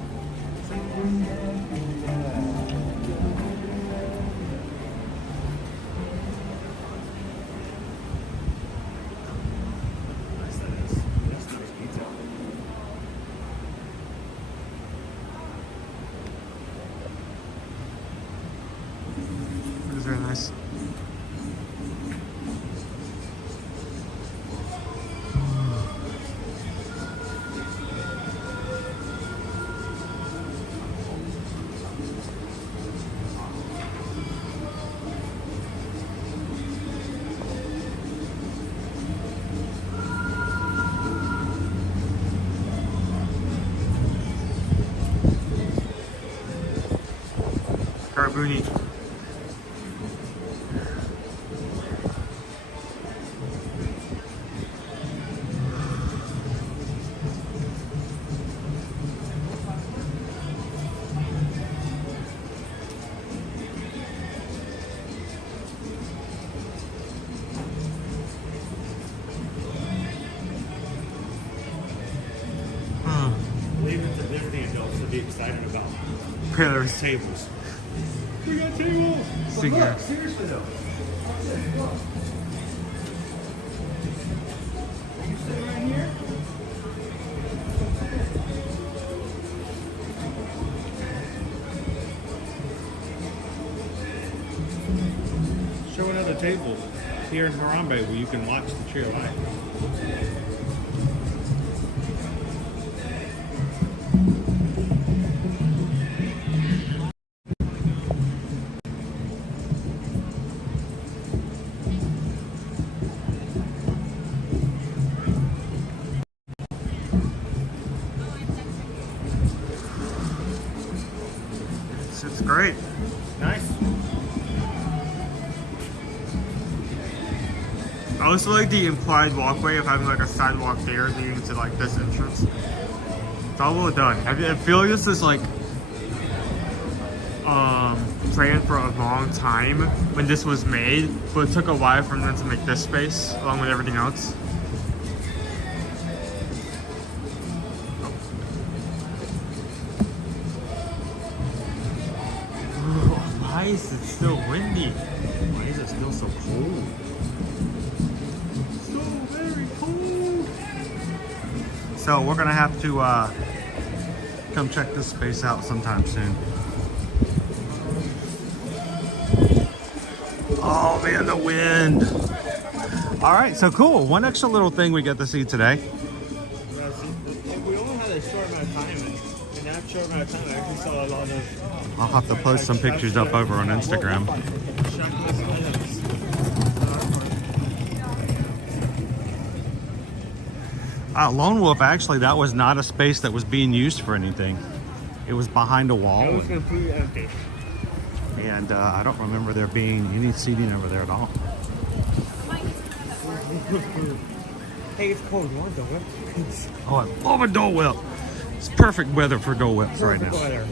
Very nice. Carboni. Leaving to Disney adults to be excited about. There's tables. We got tables. But look, seriously though. You sit right here. Show another table here in Harambe where you can watch the tree of life. It's great. Nice. I also like the implied walkway of having like a sidewalk there leading to like this entrance. It's all well done. I feel like this is like planned for a long time when this was made, but it took a while for them to make this space along with everything else. Why is it still windy? Why is it still so cold? So very cold. So we're gonna have to come check this space out sometime soon. Oh man, the wind. All right, so cool. One extra little thing we get to see today. We only had a short amount of time, and in that short amount of time, I actually saw a lot of. I'll have to post some pictures up over on Instagram. Lone Wolf, actually, that was not a space that was being used for anything. it was behind a wall. It was completely empty. And I don't remember there being any seating over there at all. Hey, it's cold. You want a Dole Whip? Oh, I love a Dole Whip. It's perfect weather for Dole Whips right now. Weather.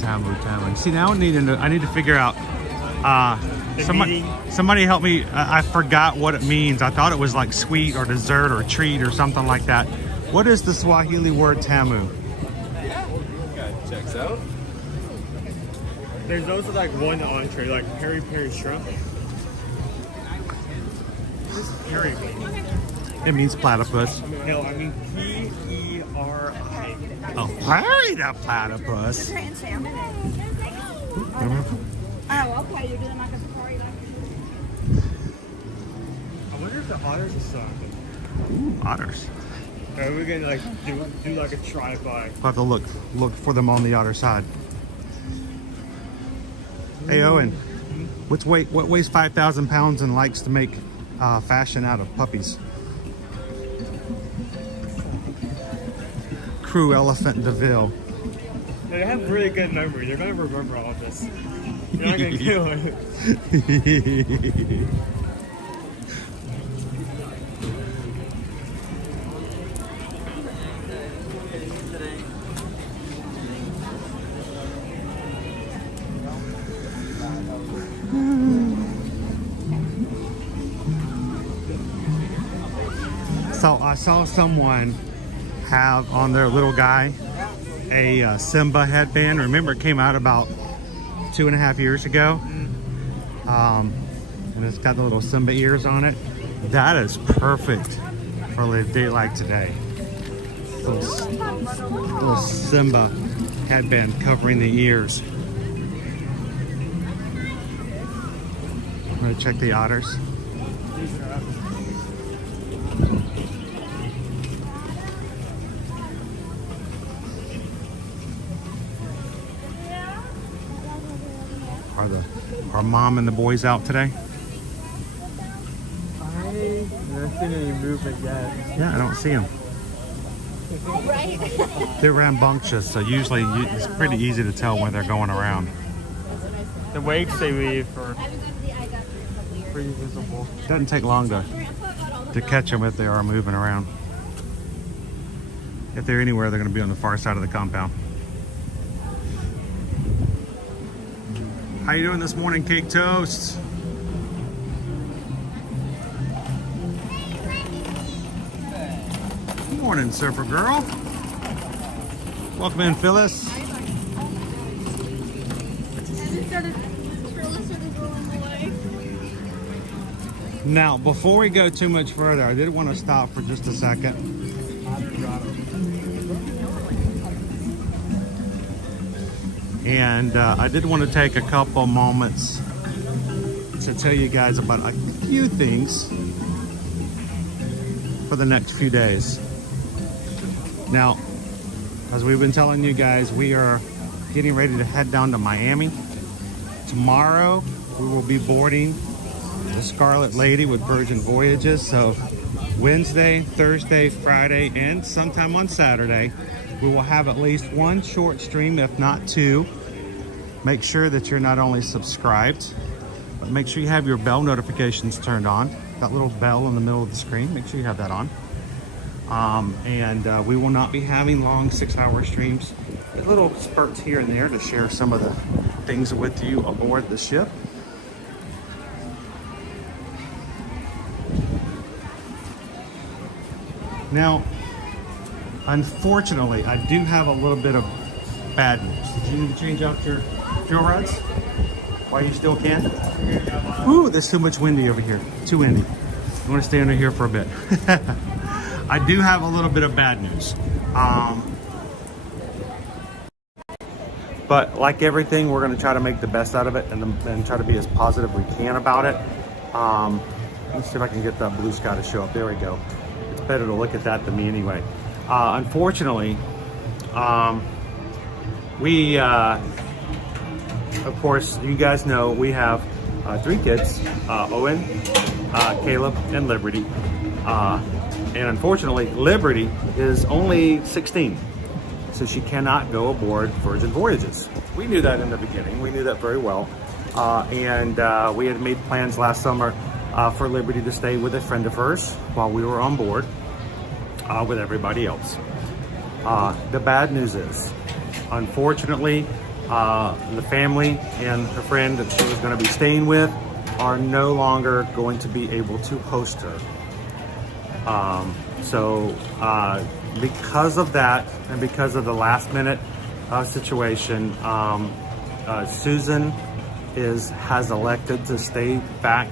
Tamu. See, now I need to figure out. Somebody help me. I forgot what it means. I thought it was like sweet or dessert or treat or something like that. What is the Swahili word tamu? Yeah, checks out. There's also like one entree, like peri shrimp. What does peri mean? It means platypus. No, I mean P-E-R-I. Oh, peri the platypus. Oh, okay. You're doing like a safari. I wonder if the otters are something. Ooh, otters. Are we gonna like do like a drive-by? We'll have to look for them on the other side. Hey Owen, what weighs 5,000 pounds and likes to make fashion out of puppies? Crew Elephant DeVille. They have really good memory. They're gonna remember all of this. They're not gonna kill it. So I saw someone have on their little guy a Simba headband. Remember, it came out about 2.5 years ago. And it's got the little Simba ears on it. That is perfect for a day like today. Little Simba headband covering the ears. I'm gonna check the otters. Are mom and the boys out today? I haven't seen any movement yet. Yeah, I don't see them. They're rambunctious, so usually it's pretty easy to tell when they're going around. The wakes they leave are pretty visible. Doesn't take long to catch them if they are moving around. If they're anywhere, they're going to be on the far side of the compound. How you doing this morning, Cake Toast? Good morning, Surfer Girl. Welcome in, Phyllis. Now, before we go too much further, I did want to stop for just a second. And I did want to take a couple moments to tell you guys about a few things for the next few days. Now, as we've been telling you guys, we are getting ready to head down to Miami. Tomorrow, we will be boarding the Scarlet Lady with Virgin Voyages. So Wednesday, Thursday, Friday, and sometime on Saturday, we will have at least one short stream, if not two. Make sure that you're not only subscribed, but make sure you have your bell notifications turned on. That little bell in the middle of the screen, make sure you have that on. We will not be having long 6-hour streams, but little spurts here and there to share some of the things with you aboard the ship. Now, unfortunately, I do have a little bit of bad news. Did you need to change out your fuel rods while you still can? Ooh, there's too much windy over here. Too windy. I want to stay under here for a bit. I do have a little bit of bad news. But like everything, we're going to try to make the best out of it and try to be as positive we can about it. Let's see if I can get that blue sky to show up. There we go. It's better to look at that than me anyway. Unfortunately, we, of course, you guys know we have 3 kids, Owen, Caleb, and Liberty. And unfortunately, Liberty is only 16, so she cannot go aboard Virgin Voyages. We knew that in the beginning. We knew that very well. And we had made plans last summer for Liberty to stay with a friend of hers while we were on board with everybody else. The bad news is, unfortunately, the family and her friend that she was going to be staying with are no longer going to be able to host her. Because of that, and because of the last minute situation, Susan has elected to stay back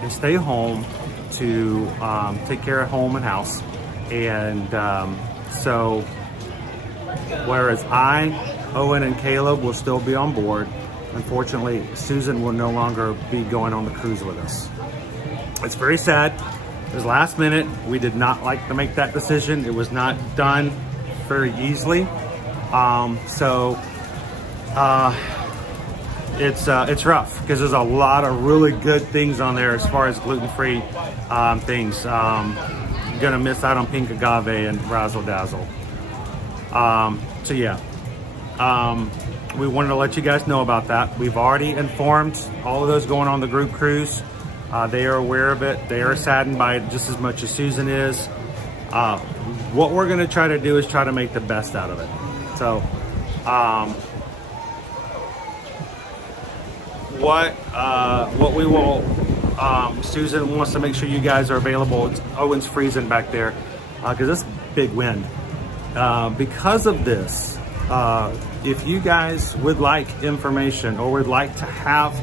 and stay home to take care of home and house. And so whereas I, Owen, and Caleb will still be on board, unfortunately, Susan will no longer be going on the cruise with us. It's very sad. It was last minute. We did not like to make that decision. It was not done very easily. It's rough because there's a lot of really good things on there as far as gluten-free things. You're gonna miss out on pink agave and razzle dazzle. We wanted to let you guys know about that. We've already informed all of those going on the group cruise. They are aware of it. They are saddened by it just as much as Susan is. What we're gonna try to do is try to make the best out of it. So, what we will, Susan wants to make sure you guys are available. Owen's freezing back there because it's big wind. Because of this, if you guys would like information or would like to have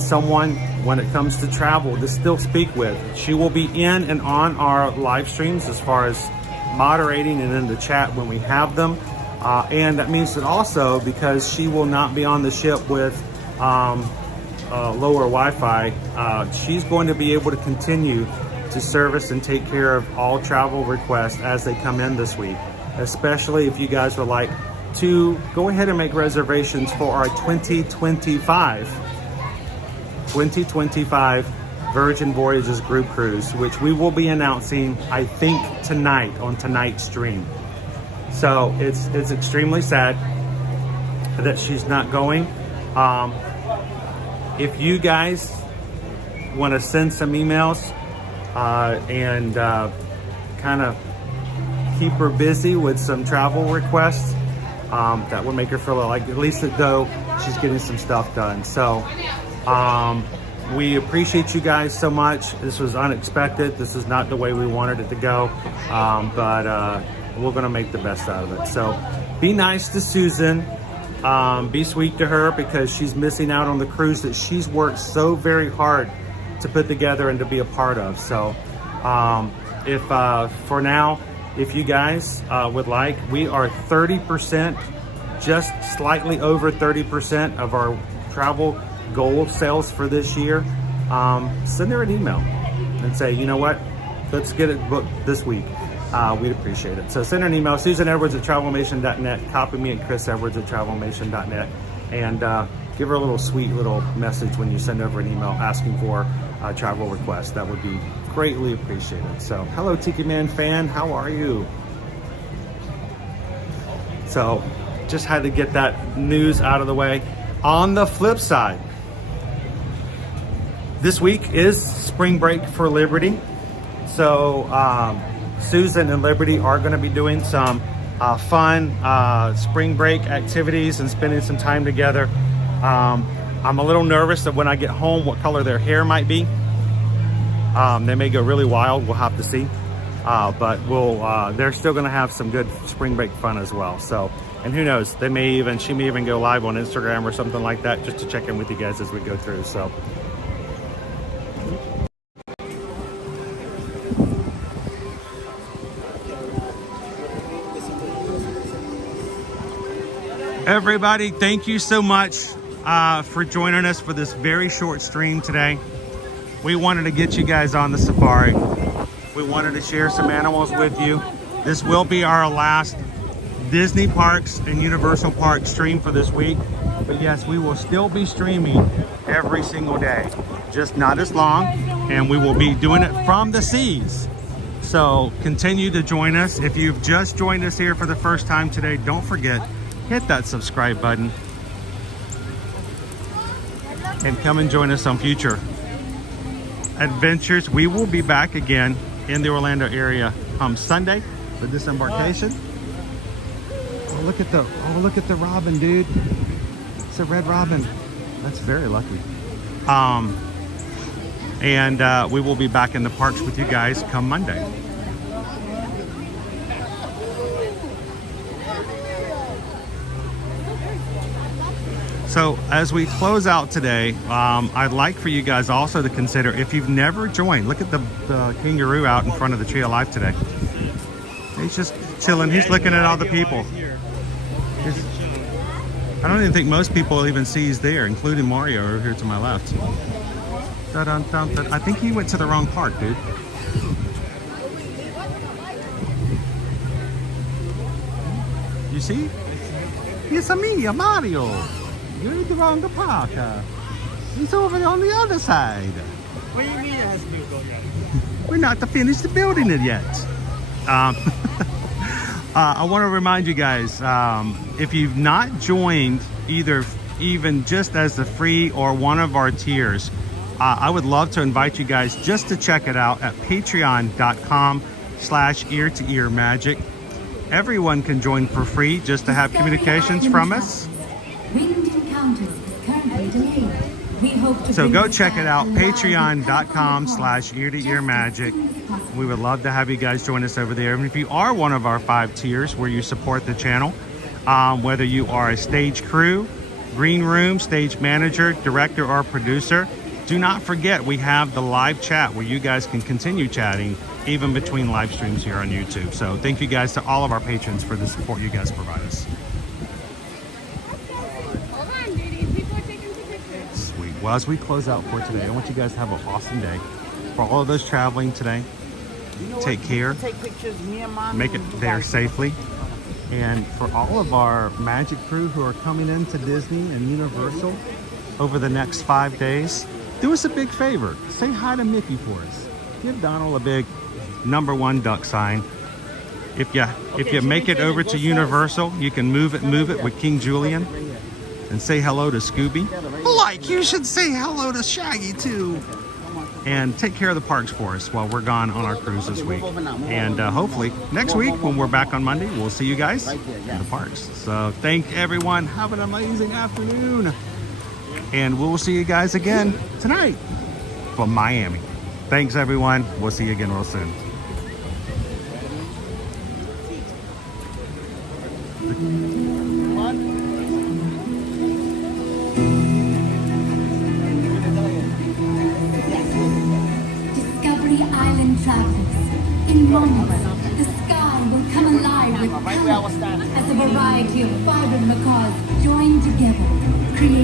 someone when it comes to travel to still speak with, she will be in and on our live streams as far as moderating and in the chat when we have them. And that means that also, because she will not be on the ship with lower Wi-Fi, she's going to be able to continue to service and take care of all travel requests as they come in this week, especially if you guys would like to go ahead and make reservations for our 2025 Virgin Voyages group cruise, which we will be announcing, I think, tonight on tonight's stream. So it's extremely sad that she's not going. If you guys want to send some emails and kind of keep her busy with some travel requests, that would make her feel like at least though she's getting some stuff done. So we appreciate you guys so much. This was unexpected. This is not the way we wanted it to go, but we're gonna make the best out of it. So be nice to Susan. Be sweet to her because she's missing out on the cruise that she's worked so very hard to put together and to be a part of. So if for now, if you guys would like, we are 30%, just slightly over 30% of our travel goal sales for this year. Send her an email and say, you know what, let's get it booked this week. We'd appreciate it. So send her an email, susanedwards@travelmation.net, copy me at chrisedwards@travelmation.net, and give her a little sweet little message when you send over an email asking for a travel request. That would be greatly appreciated. So hello Tiki Man fan, how are you? So just had to get that news out of the way. On the flip side, this week is spring break for Liberty. So Susan and Liberty are going to be doing some fun spring break activities and spending some time together. I'm a little nervous that when I get home what color their hair might be. They may go really wild, we'll have to see. But they're still going to have some good spring break fun as well. So, and who knows, she may even go live on Instagram or something like that just to check in with you guys as we go through. So. Everybody, thank you so much for joining us for this very short stream today. We wanted to get you guys on the safari. We wanted to share some animals with you. This will be our last Disney Parks and Universal Parks stream for this week. But yes, we will still be streaming every single day, just not as long, and we will be doing it from the seas. So continue to join us. If you've just joined us here for the first time today, don't forget, hit that subscribe button and come and join us on future adventures. We will be back again in the Orlando area on Sunday for disembarkation. Oh, look at the robin, dude. It's a red robin. That's very lucky. And we will be back in the parks with you guys come Monday. So as we close out today, I'd like for you guys also to consider, if you've never joined, look at the kangaroo out in front of the Tree of Life today. He's just chilling. He's looking at all the people. I don't even think most people even see he's there, including Mario over here to my left. I think he went to the wrong park, dude. You see? It's me, Mario. You're in the wrong park. He's over on the other side. What do you mean it hasn't been built yet? We're not finished building it yet. I want to remind you guys, if you've not joined even just as a free or one of our tiers, I would love to invite you guys just to check it out at patreon.com/ear-to-ear-magic. Everyone can join for free just to have communications from us. So go check it out, patreon.com/ear-to-ear-magic. We would love to have you guys join us over there. And if you are one of our 5 tiers where you support the channel, whether you are a stage crew, green room, stage manager, director, or producer, do not forget we have the live chat where you guys can continue chatting even between live streams here on YouTube. So thank you guys to all of our patrons for the support you guys provide us. Sweet. Well, as we close out for today, I want you guys to have an awesome day. For all of those traveling today, take care, make it there safely. And for all of our magic crew who are coming into Disney and Universal over the next 5 days, do us a big favor. Say hi to Mickey for us. Give Donald a big #1 duck sign. If you make it over to Universal, you can move it with King Julian and say hello to Scooby. Like you should say hello to Shaggy too. And take care of the parks for us while we're gone on our cruise this week. And hopefully next week when we're back on Monday, we'll see you guys in the parks. So thank everyone. Have an amazing afternoon. And we'll see you guys again tonight from Miami. Thanks everyone. We'll see you again real soon. Discovery Island travelers. In moments, the sky will come alive with color as a variety of vibrant macaws join together, creating